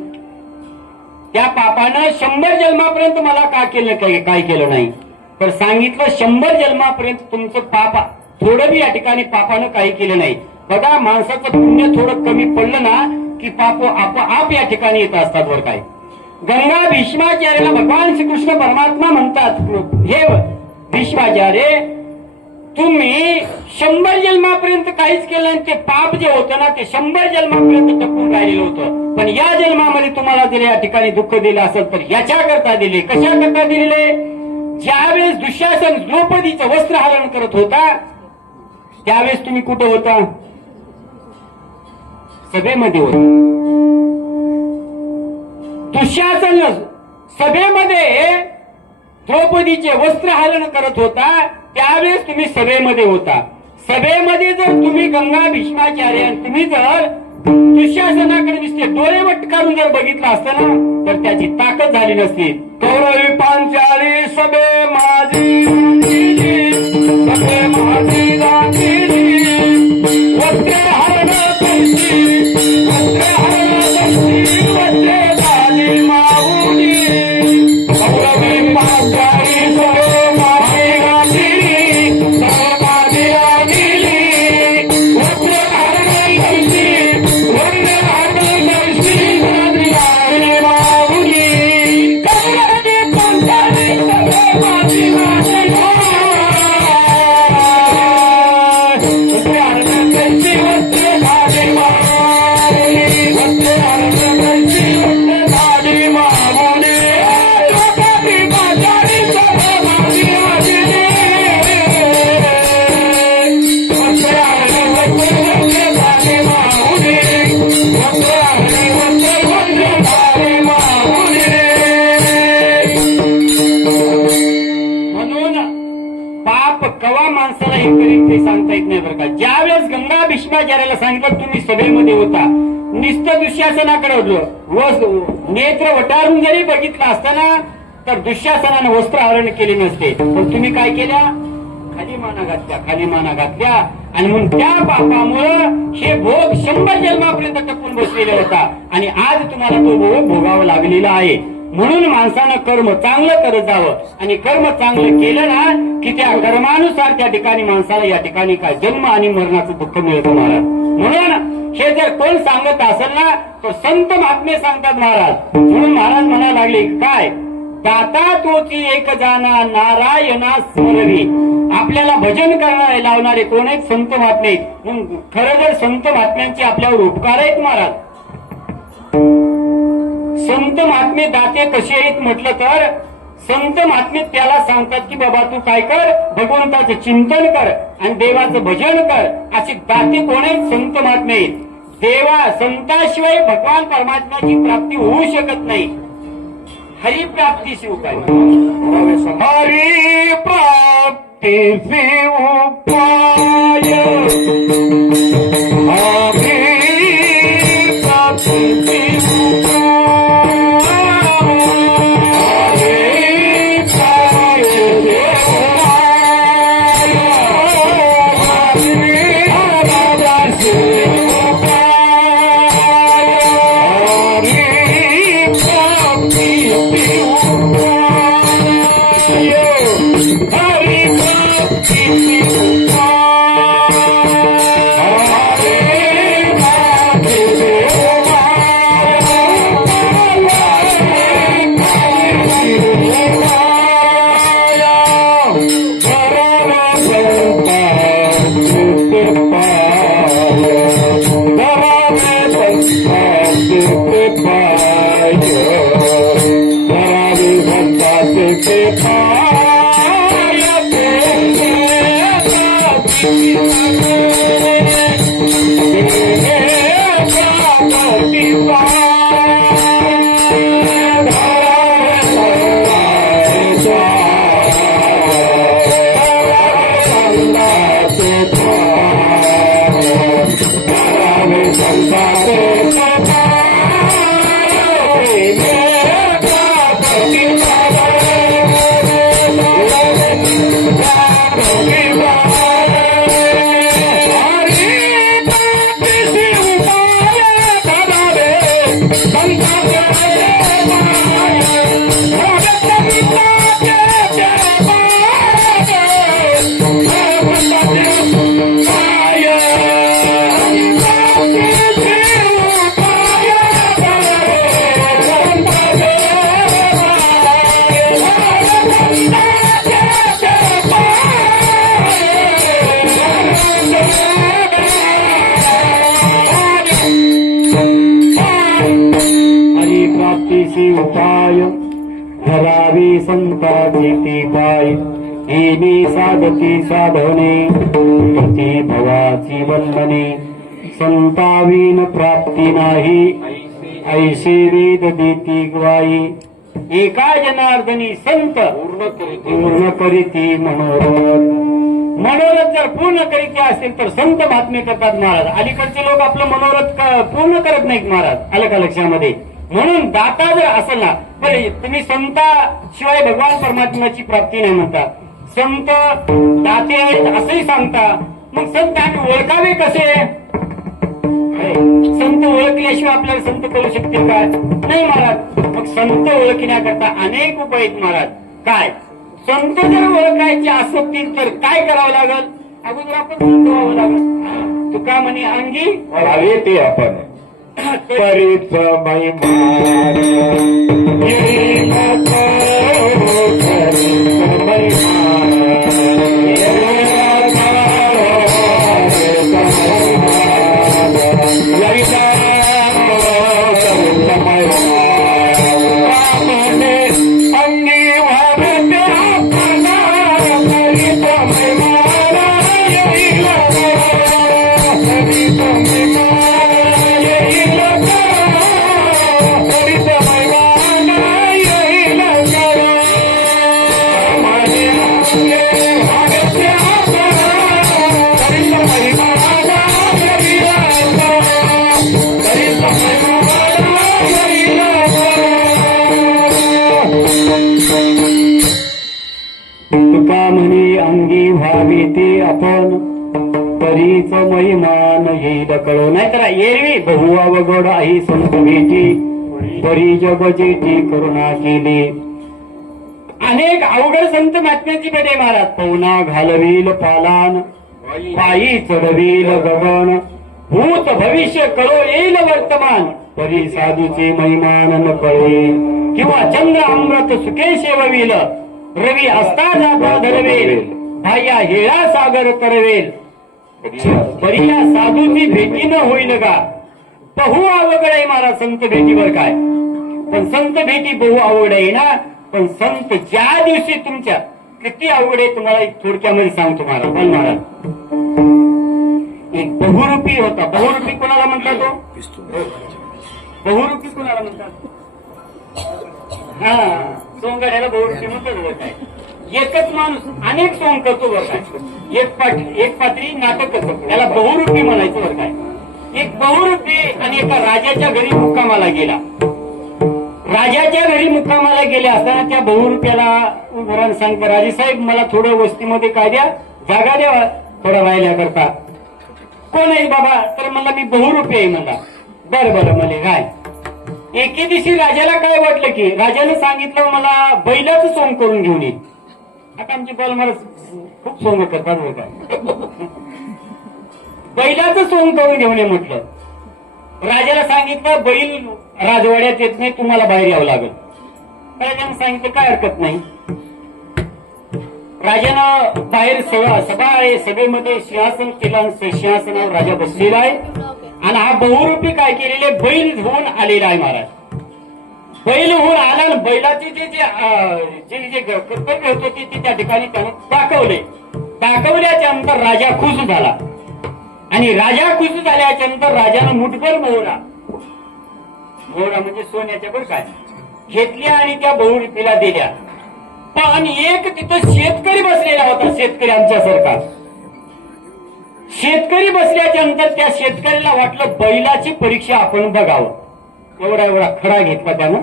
त्या पापानं 100 जन्मापर्यंत मला का केलं काय केलं नाही. तर सांगितलं 100 जन्मापर्यंत तुमचं पाप थोडं बी या ठिकाणी पापानं काही केलं नाही. बघा माणसाचं पुण्य थोडं कमी पडलं ना की पाप आपोआप या ठिकाणी येत असतात. वर काय गंगा भीष्माचार्याला भगवान श्रीकृष्ण परमात्मा म्हणतात, हे भीष्माचार्य तुम्ही 100 जन्मापर्यंत काहीच केलं नाही, ते पाप जे होतं ना ते 100 जन्मापर्यंत टपून राहिलेलं होतं. पण या जन्मामध्ये तुम्हाला जर या ठिकाणी दुःख दिलं असेल तर याच्याकरता दिले. कशाकरता दिलेले, ज्यावेळेस दुःशासन द्रौपदीचं वस्त्र हरण करत होता त्यावेळेस तुम्ही कुठे होता, सभेमध्ये होता. दुःशासन सभेमध्ये द्रौपदीचे वस्त्र हरण करत होता त्यावेळेस तुम्ही सभेमध्ये होता. सभेमध्ये जर तुम्ही गंगा भीष्माचार्य तुम्ही जर दुःशासनाकडे दिसते डोळे वट काढून जर बघितलं असतं ना तर त्याची ताकद झाली नसती. कौरवी पांचाली सभे माझी सभे माझी वस्त्रे हरण करती वस्त्रे हरण करती वस्त्रे झाली माऊली. कौरवी पांचाली सभे माझी सभे माझी वस्त्रे हरण करती वस्त्रे हरण करती झाली माऊली. कौरवी पांचाली सभे माझी सांगता येत नाही बरं का. ज्यावेळेस गंगा भीष्माचार्याला सांगितलं तुम्ही सभेमध्ये होता, नुसतं दुःशासनाकडे होतो, नेत्र वटारून जरी बघितलं असताना तर दुःशासनाने वस्त्र हरण केले नसते. पण तुम्ही काय केल्या, खाली माना घातल्या आणि म्हणून त्या पापामुळं हे भोग 100 जन्मापर्यंत टपून बसलेला होता आणि आज तुम्हाला तो भोग भोगावा लागलेला आहे. म्हणून माणसानं कर्म चांगलं करत जावं आणि कर्म चांगलं केलं ना की त्या कर्मानुसार त्या ठिकाणी माणसाला या ठिकाणी काय जन्म आणि मरणाचं दुःख मिळतं महाराज. म्हणून हे जर कोण सांगत असेल ना तर संत महात्मे सांगतात महाराज. म्हणून महाराज म्हणायला लागले काय, दाता तोची एक जाना नारायणा स्मरवी. आपल्याला भजन करणारे लावणारे कोण आहेत, संत महात्मे. खरं जर संत महात्म्यांचे आपल्यावर उपकार आहेत महाराज. संत महात्मे दाते कसे आहेत म्हटलं तर संत महात्मे त्याला सांगतात की बाबा तू काय कर, भगवंताचं चिंतन कर आणि देवाचं भजन कर. असे दाते कोण आहेत, संत महात्मे. देवा संताशिवाय भगवान परमात्म्याची प्राप्ती होऊ शकत नाही. हरिप्राप्ती शिव काय, हरी प्राप्ती उपाय, हरी प्राप्ती तिसी उपाय धरावी संताची ती पाय येणी साधती साधने प्रति भवाची वंदने संतावीन प्राप्ती नाही ऐशी वेद देती ग्वाई एका जनार्दनी संत पूर्ण करीती मनोरथ मनोरथ जर पूर्ण करीत असतील तर संत महात्मे करतात महाराज. अलीकडचे लोक आपलं मनोरथ पूर्ण करत नाहीत महाराज. आलं का लक्षामध्ये. म्हणून दाता जर असेल ना तर तुम्ही संताशिवाय भगवान परमात्म्याची प्राप्ती नाही म्हणता. संत दाते आहेत असंही सांगता. मग संत आम्ही ओळखावे कसे. संत ओळखल्याशिवाय आपल्याला संत करू शकतील काय नाही महाराज. मग संत ओळखण्याकरता अनेक उपाय आहेत महाराज. काय संत जर ओळखायचे असतील तर काय करावं लागल. अगोदर आपण संत व्हावं लागल. तुका म्हणे अंगी व्हावे ते आपण परीच महिमान तुका म्हणे अंगी व्हावे ते आपण परीच महिमान येईल कळो. नाहीतर एरवी बहु अवघड आई संत भेटी परी जग जेठी करुणा केली. अनेक अवघड संत महात्म्याची भेटे महाराज. पवना घालवील पालान पायी चढवील गगन भूत भविष्य करो येईल वर्तमान परी साधूचे महिमान न कळे. किंवा चंद्र अमृत सुखे सेवविल रवी असता जाता धरवेल भाया हेळा सागर तरवेल परी या साधूची भेटी न होईल का. बहु अवघड आहे महाराज संत भेटीवर काय. पण संत भेटी बहु अवघड आहे ना. पण संत ज्या दिवशी तुमच्या किती अवघड आहे तुम्हाला एक थोडक्यामध्ये सांगतो महाराज. पण महाराज एक बहुरूपी होता. बहुरूपी कोणाला म्हणतात तो. बहुरूपी कोणाला म्हणतात. हा सोंगाड्याला बहुरूपी म्हणतात बरं काय. एकच माणूस अनेक सोंग करतो बरं काय. एक पात्री नाटक करतो त्याला बहुरूपी म्हणायचं बरं काय. एक बहुरूपी आणि एका राजाच्या घरी मुक्कामाला गेला. राजाच्या घरी मुक्कामाला गेले असताना त्या बहुरूप्याला घरानं सांगते राजेसाहेब मला थोडं वस्तीमध्ये काय द्या जागा द्या थोडा राहिल्या करता. कोण आहे बाबा तर मला मी बहुरूपी आहे म्हणला. बरं बरं मला काय. एके दिवशी राजाला काय वाटलं की राजानं सांगितलं मला बैलाचं सोंग करून घेऊन ये. आता आमचे बाल मला खूप सोंग करतात बरं काय. बैलाचं सोंग करून घेऊन ये म्हटलं. राजाला सांगितलं बैल राजवाड्यात येत नाही तुम्हाला बाहेर यावं लागेल. राजानं सांगितलं काय हरकत नाही. राजानं बाहेर सभा आहे सभेमध्ये सिंहासन केलं. सिंहासनावर राजा बसलेला आहे आणि हा बहुरूपी काय केलेले बैल होऊन आलेला आहे महाराज. बैल होऊन आला आणि बैलाचे जे जे जे कर्तव्य होते ते त्या ठिकाणी त्यानं दाखवले. दाखवल्याच्या नंतर राजा खुश झाला आणि राजा खुश झाल्याच्या नंतर राजानं मुठभर मोहरा म्हणजे सोन्याच्या बरं काय घेतल्या आणि त्या बहुरूपीला दिल्या. पण एक तिथं शेतकरी बसलेला होता. शेतकरी आमच्यासारखा शेतकरी बसल्याच्या नंतर त्या शेतकऱ्याला वाटलं बैलाची परीक्षा आपण बघावं. एवढा खडा घेतला त्यानं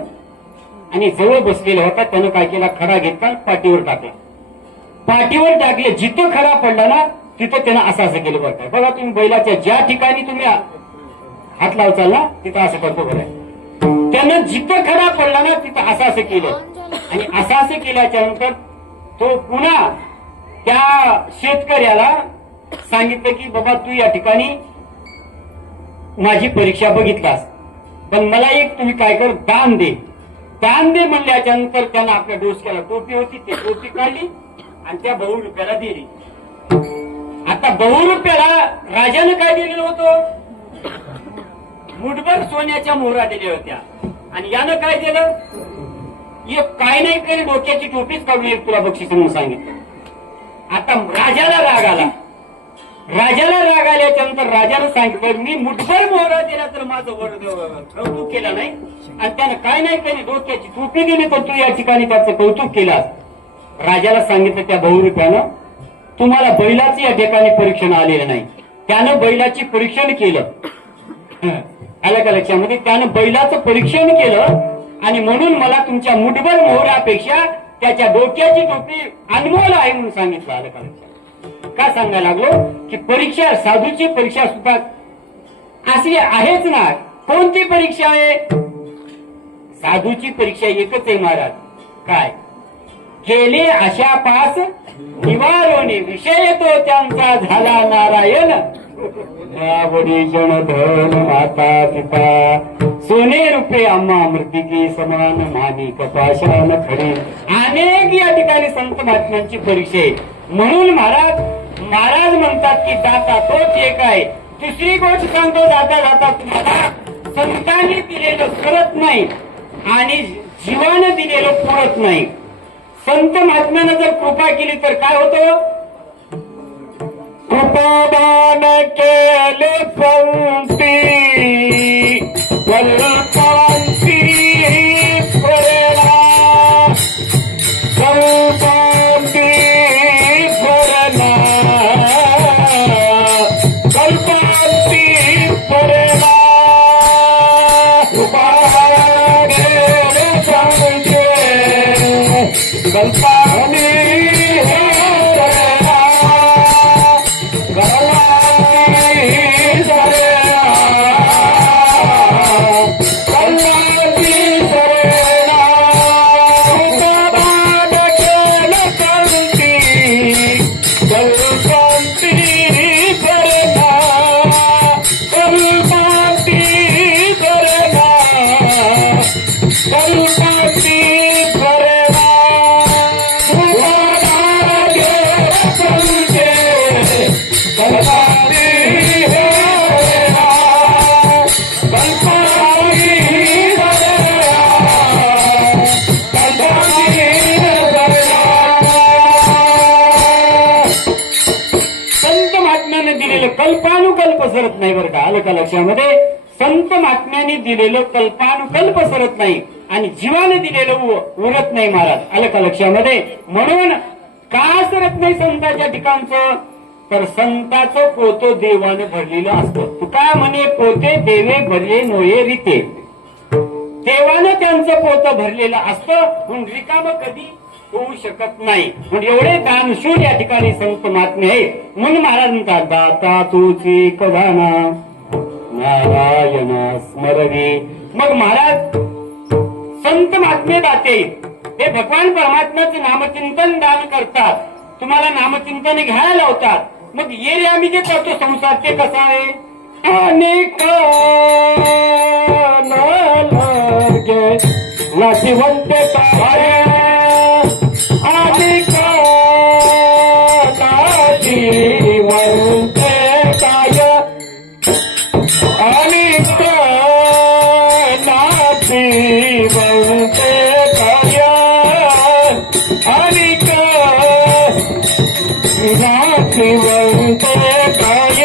आणि जवळ बसलेला होता त्यानं काय केला खडा घेतला पाठीवर टाकला. पाठीवर टाकले जिथं खडा पडला ना तिथं त्यानं असं केलं बरं काय. बघा तुम्ही बैलाच्या ज्या ठिकाणी तुम्ही हात लावचाल ना तिथं असं करतो बरं. त्यानं जिथं खडा पडला ना तिथं असं केलं आणि असं केल्याच्या नंतर तो पुन्हा त्या शेतकऱ्याला सांगितलं की बाबा तू या ठिकाणी माझी परीक्षा बघितलास पण मला एक तुम्ही काय कर दान दे. दान दे म्हणल्याच्या नंतर त्यानं आपल्या डोसक्याला टोपी होती ती टोपी काढली आणि त्या बहुरूप्याला दिली. आता बहुरूप्याला राजानं काय दिलेलं होतं मुठभर सोन्याच्या मोहरा दिल्या होत्या. आणि यानं काय केलं? एक काय नाही तरी डोक्याची टोपीच काढून एक तुला बक्षीस म्हणून सांगितलं. आता राजाला राग आला. राजाला राग आल्याच्यानंतर राजानं सांगितलं मी मुठभर मोहरा दिला तर माझं कौतुक केलं नाही, आणि त्यानं काय नाही त्याने डोक्याची टोपी दिली तर तू या ठिकाणी त्याचं कौतुक केलास. राजाला सांगितलं त्या बहुरूप्यानं तुम्हाला बैलाचं या ठिकाणी परीक्षण आलेलं नाही. त्यानं बैलाची परीक्षण केलं. आलं का लक्षामध्ये? त्यानं बैलाचं परीक्षण केलं आणि म्हणून मला तुमच्या मुठभर मोहरापेक्षा त्याच्या डोक्याची टोपी अनमोल आहे म्हणून सांगितलं. आलं का लक्षात? का सांगायला लागलो की परीक्षा, साधूची परीक्षा सुद्धा अशी आहेच ना. कोणती परीक्षा आहे? साधूची परीक्षा एकच आहे महाराज. काय? केले अशा पास निवारोने विषय तो त्यांचा झाला नारायण. वडी जनधन माता पिता सोने रुपये आम्हा मृतिके समान मानी कपाशान खडे. अनेक या ठिकाणी संत महात्म्यांची परीक्षा आहे. म्हणून महाराज म्हणतात की दाता तोच एक आहे. दुसरी गोष्ट सांगतो, जाता जाता तुम्हाला संतांनी दिलेलं करत नाही आणि जीवानं दिलेलं पुरत नाही. संत महात्म्यानं जर कृपा केली तर काय होतं? कृपादान केले पंक्ती कल्पांती प्रेरणा कल्पांती प्रेरणा कल्पांती प्रेरणा कृपादान केले पंक्ती कल्पांती कल्पानुकल्प सरत नाही. बरं का? आलं का लक्षामध्ये? संत महात्म्याने दिलेलं कल्पानुकल्प सरत नाही आणि जीवाने दिलेलं उरत नाही महाराज. आलं का लक्षामध्ये? म्हणून का सरत नाही संतांच्या ठिकाणचं? तर संताचं पोतं देवाने भरलेलं असतं. तुका म्हणे पोते देवे भरले नोये रीते. देवानं त्यांचं पोतं भरलेलं असतं म्हणून रिकाम कधी होऊ शकत नाही. म्हणजे एवढे दानशूर या ठिकाणी संत महात्मे आहे. म्हणून महाराज म्हणतात दाता तुझी कधाना नारायण स्मरवी. मग महाराज संत महात्मे दाते हे भगवान परमात्म्याचं नामचिंतन दान करतात. तुम्हाला नामचिंतन घ्यायला लावतात. मग ये आम्ही जे करतो संसार ते कसं आहे? अनेक नाशिवंते तारे अनेक नाशिवंते काय अनेक नाशिवंते काय अनेक नाशिवंते काय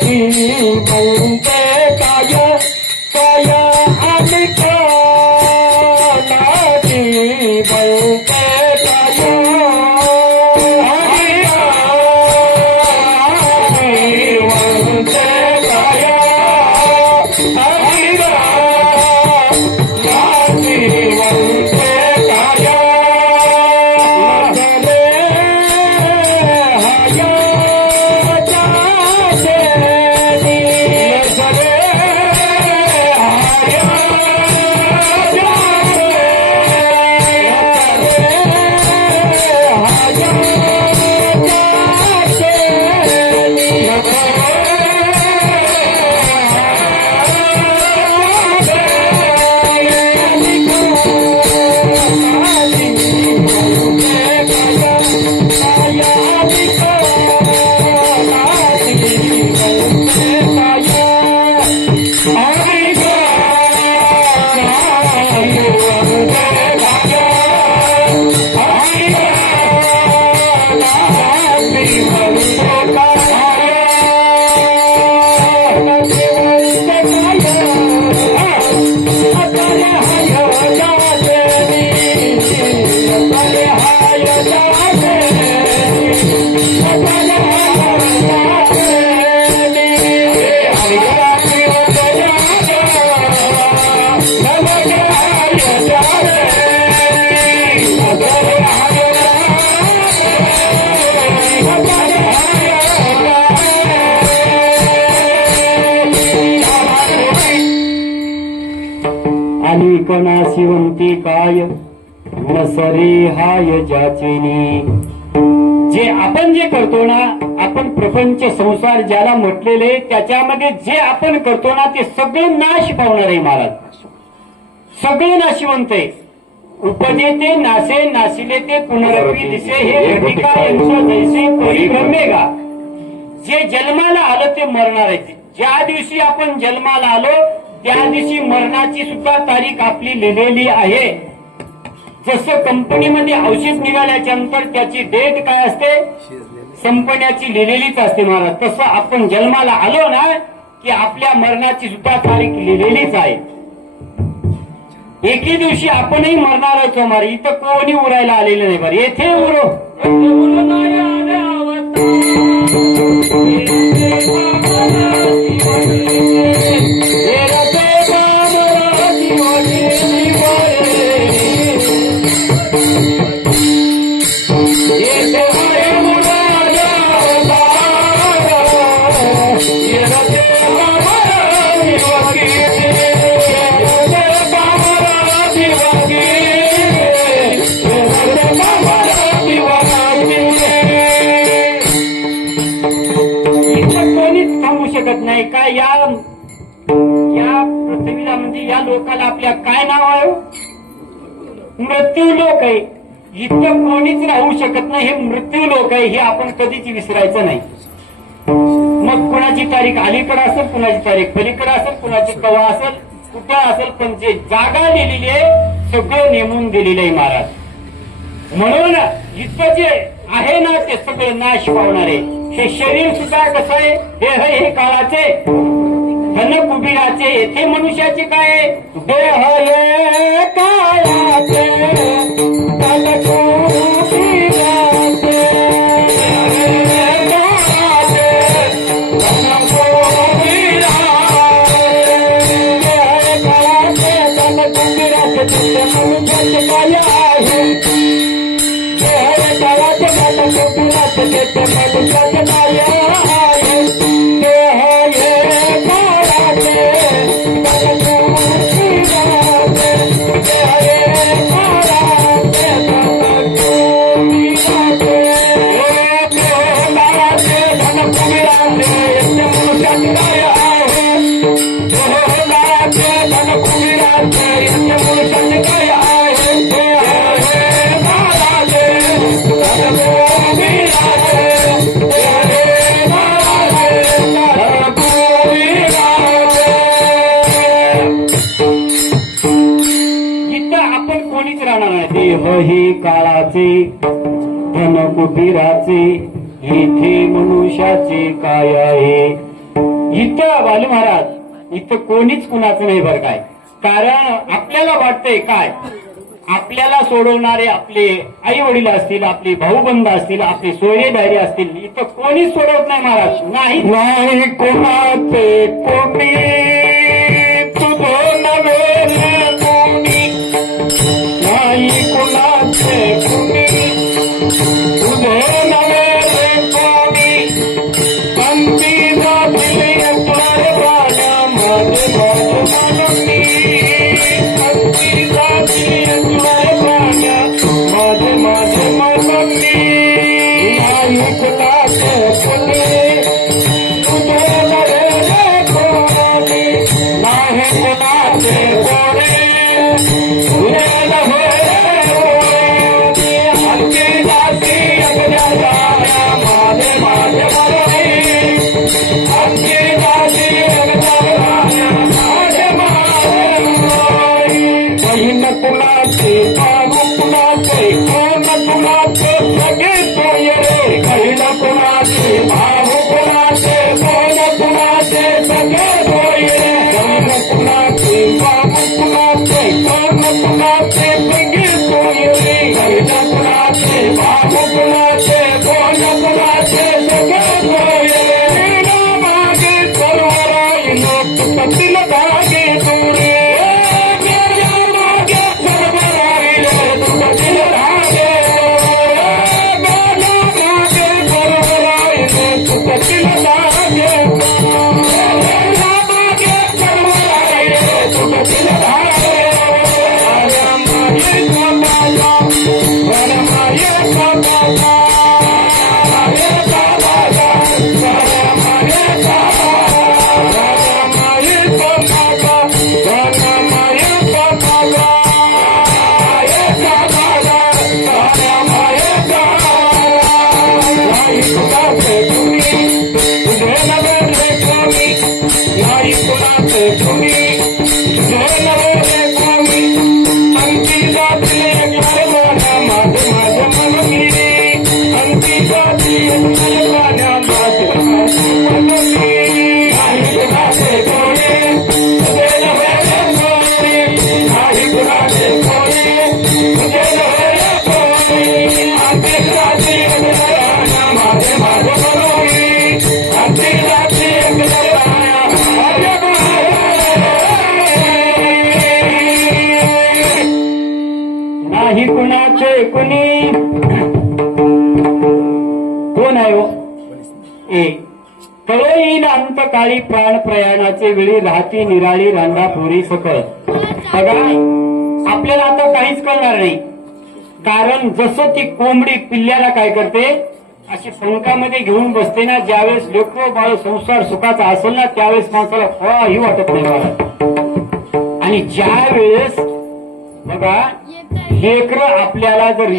नाशिवंते काय काय अनेक नाशिवंते काय नाशिवंते काय अनेक नाशिवंते काय लगले हया जाते अनेक नाशिवंती काय नसरे हाय ज्याचेनी. जे आपण जे करतो ना, आपण प्रपंच संसार ज्याला म्हटलेले त्याच्यामध्ये जे आपण करतो ना ते सगळं नाश पावणार आहे महाराज. सगळे नाशिवंत आहे. उपजेते नासे नाशिले ते पुनरपी दिसे हे घटिका यांचं जैसे परिभ्रमे का. जे जन्माला आलं ते मरणार आहे. ज्या दिवशी आपण जन्माला आलो त्या दिवशी मरणाची सुद्धा तारीख आपली लिहिलेली आहे. जसं कंपनीमध्ये औषध निघाल्याच्या नंतर त्याची डेट काय असते, संपण्याची लिहिलेलीच असते महाराज. तसं आपण जन्माला आलो ना की आपल्या मरणाची सुद्धा तारीख लिहिलेलीच आहे. एके दिवशी आपणही मरणारच महाराज. इथं कोणी उरायला आलेलं नाही बरं. येथे उरो नाही का. या पृथ्वीला म्हणजे या लोकाला आपल्या काय नाव आहे, मृत्यू लोक आहे. इथं कोणीच राहू शकत नाही. हे मृत्यू लोक आहे हे आपण कधीच विसरायचं नाही. मग कुणाची तारीख अलीकडे असेल, कुणाची तारीख पलीकडे असेल, कुणाची कवा असेल, कुठं असेल, पण जे जागा दिलेली आहे सगळं नेमून दिलेलं आहे महाराज. म्हणून इथं जे आहे ना ते सगळं नाश पावणार आहे. हे शरीर सुद्धा कसं आहे, देह हे काळाचे धन कुबीराचे. येथे मनुष्याचे काय आहे, देह हे काळाचे धन कुबीराचे. देह हे काळाचे धन कुबीराचे इथे मनुष्याचे काय आहे. इथं बालू महाराज इथं कोणीच कुणाचं नाही बरं काय. कारण आपल्याला वाटतंय काय, आपल्याला सोडवणारे आपले आई वडील असतील, आपले भाऊबंद असतील, आपले सोयरेदारी असतील. इथं कोणीच सोडवत नाही महाराज. नाही नाही कोणाचे कोणी तुझं नव्हे कोणी, नाही कोणाचे कोणी तुझं नव्हे कोणी. पंथी जाती तुला राजा माझे माझे पंथी जाती तुला राजा माझे माझे मननी. नाही कोणाचे कोणी तुझं नव्हे कोणी, नाही कोणाचे कोणी तुझं नव्हे. कुणाचे बाबू कुणाचे कोण कुणाचे सगळे सोयरे. पहिला कुणाचे भाऊ कुणाचे कोण कुणाचे सगळे सोयरे. पहिला कुणाचे बाबू कुणाचे कोण कुणाचे सगळे सोयरे. पहिला कुणाचे बाबू कुणाचे कोण कुणाचे सगळे सोयरे. मागे सर्वराई लोक पतील धागे दूरे. पतील धागे काळी प्राण प्रयाणाचे वेळी राहती निराळी रांडा पुरी सकळ. बघा आपल्याला आता काहीच कळणार नाही, कारण जसं ती कोंबडी पिल्ल्याला काय करते, अशी पंखामध्ये घेऊन बसते ना, ज्यावेळेस लेकरो बाळ संसार सुखाचा असेल ना, त्यावेळेस माणसाला काही वाटत नाही मला. आणि ज्या वेळेस बघा लेकर आपल्याला जर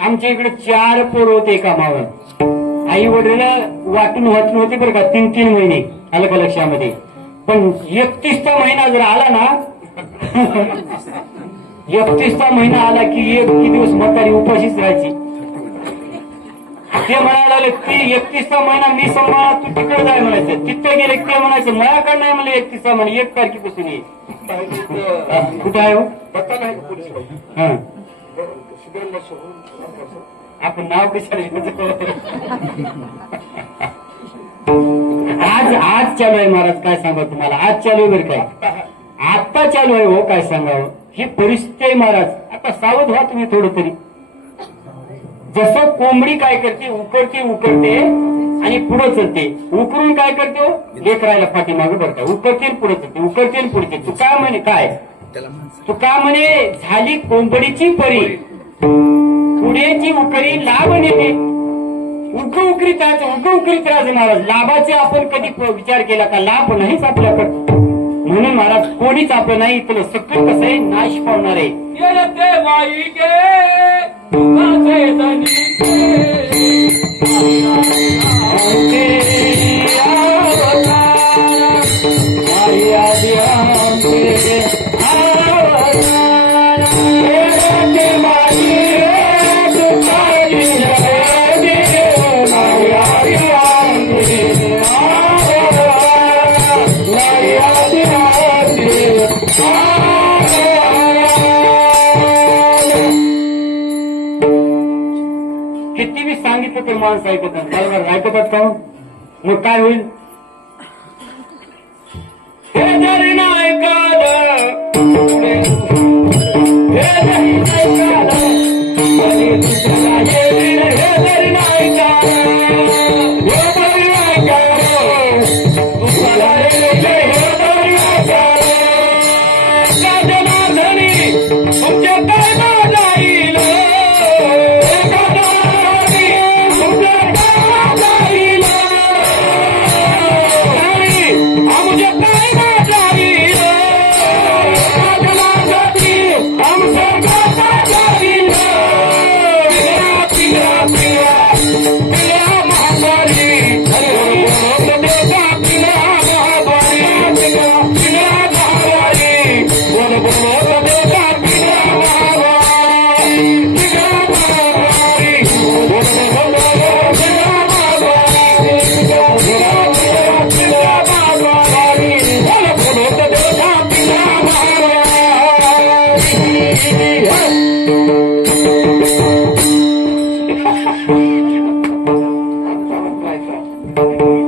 आमच्या इकडे 4 पोर होते कामावर, आई वडील वाटून होते बरं का, 3-3 महिने आलं का लक्षामध्ये. पण 31वा महिना जर आला ना 31वा महिना आला की एक दिवस म्हातारी उपाशीच राहायची. ते म्हणायला लागले ती 31वा महिना मी सांभाळा, तू तिकडे जाय म्हणायचं. तिथे गेले ते म्हणायचं माझ्याकडे नाही म्हणलं 31वा महिना 1 तारखेपासून ये. कुठे आहे हो? हा आपण नाव कशाला आज चालू आहे महाराज, काय सांगा तुम्हाला, आज चालू आहे बरं काय, आता चालू आहे हो, काय सांगावं ही परिस्थिती आहे महाराज. आता सावध व्हा तुम्ही थोडं तरी. जसं कोंबडी काय करते, उकरते आणि पुढे चलते, उकरून काय करते हो, लेकरायला पाठीमागे भरते, उकरते पुढे चलते, उकरते पुढे. तू काय म्हणे, काय तू का म्हणे, झाली कोंबडीची परी पुढेची उकरी लाभ नेते. उकरीत राहायचं महाराज. लाभाचे आपण कधी विचार केला का, लाभ नाहीच आपल्याकडे. म्हणून महाराज कोणीच आपलं नाही, तुला सगळं कसं आहे, नाश पावणार आहे. किती मी सांगितलं तर माणसं ऐकतात, बरोबर ऐकतात का? मग काय होईल, हे जरी नाही ऐकालं, हे जरी नाही ऐकालं, हे जरी नाही ऐकालं, हे जरी नाही ऐकालं, तुझ्याला हे जरी ऐकालं, त्या जनार्दनी तुमच्या काय मागाईल,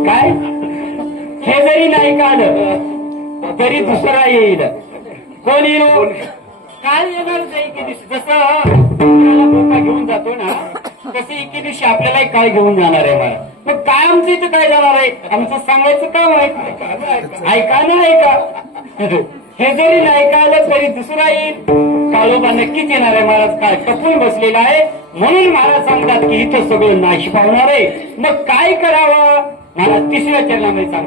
काय हे जरी नाही काढलं तरी दुसरा येईल. कोण येईल, काय येणार एके दिवशी. जसं मोका घेऊन जातो ना, तसं एके दिवशी आपल्याला काय घेऊन जाणार आहे मला. मग काय आमचं इथं काय जाणार आहे, आमचं सांगायचं काम आहे, ऐका ना ऐका. हे जरी नाही काढलं तरी दुसरा येईल. काळोबा नक्कीच येणार आहे महाराज, काय टपून बसलेला आहे. म्हणून महाराज सांगतात की इथं सगळं नाश पावणार आहे. मग काय करावं, मला 3ऱ्या चरणामध्ये सांग.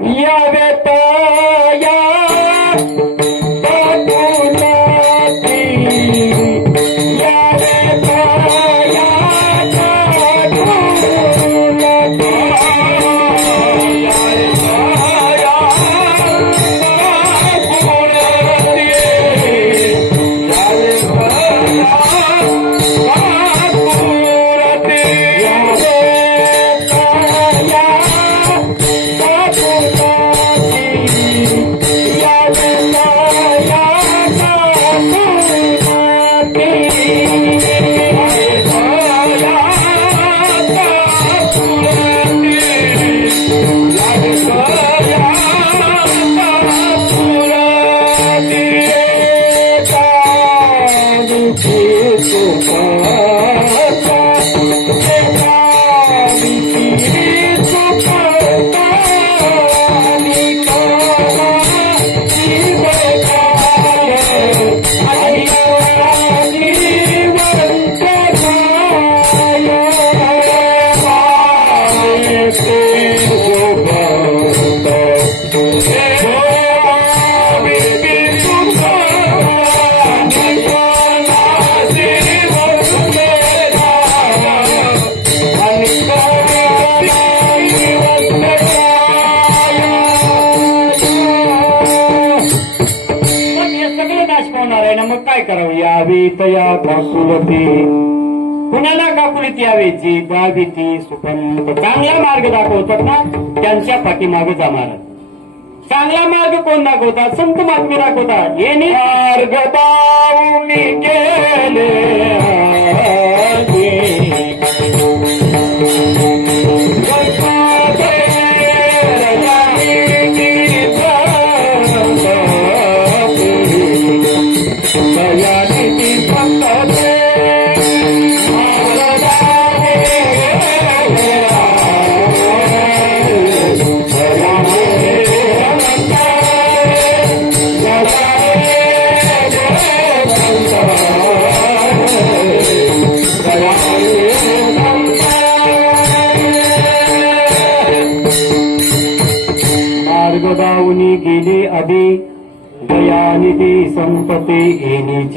ना मग काय करावं? यावे तया काकुलती, कुणाला काकुलती यावे? जी गावी ती सुपंत. चांगला मार्ग दाखवतात ना त्यांच्या पाठीमागे जाणार. चांगला मार्ग कोण दाखवतात? संत महात्मे दाखवतात. हे नाही मार्ग दाऊनी गेले मार्ग दाऊनी गेले आधी, दयानिधी संतते येण्याची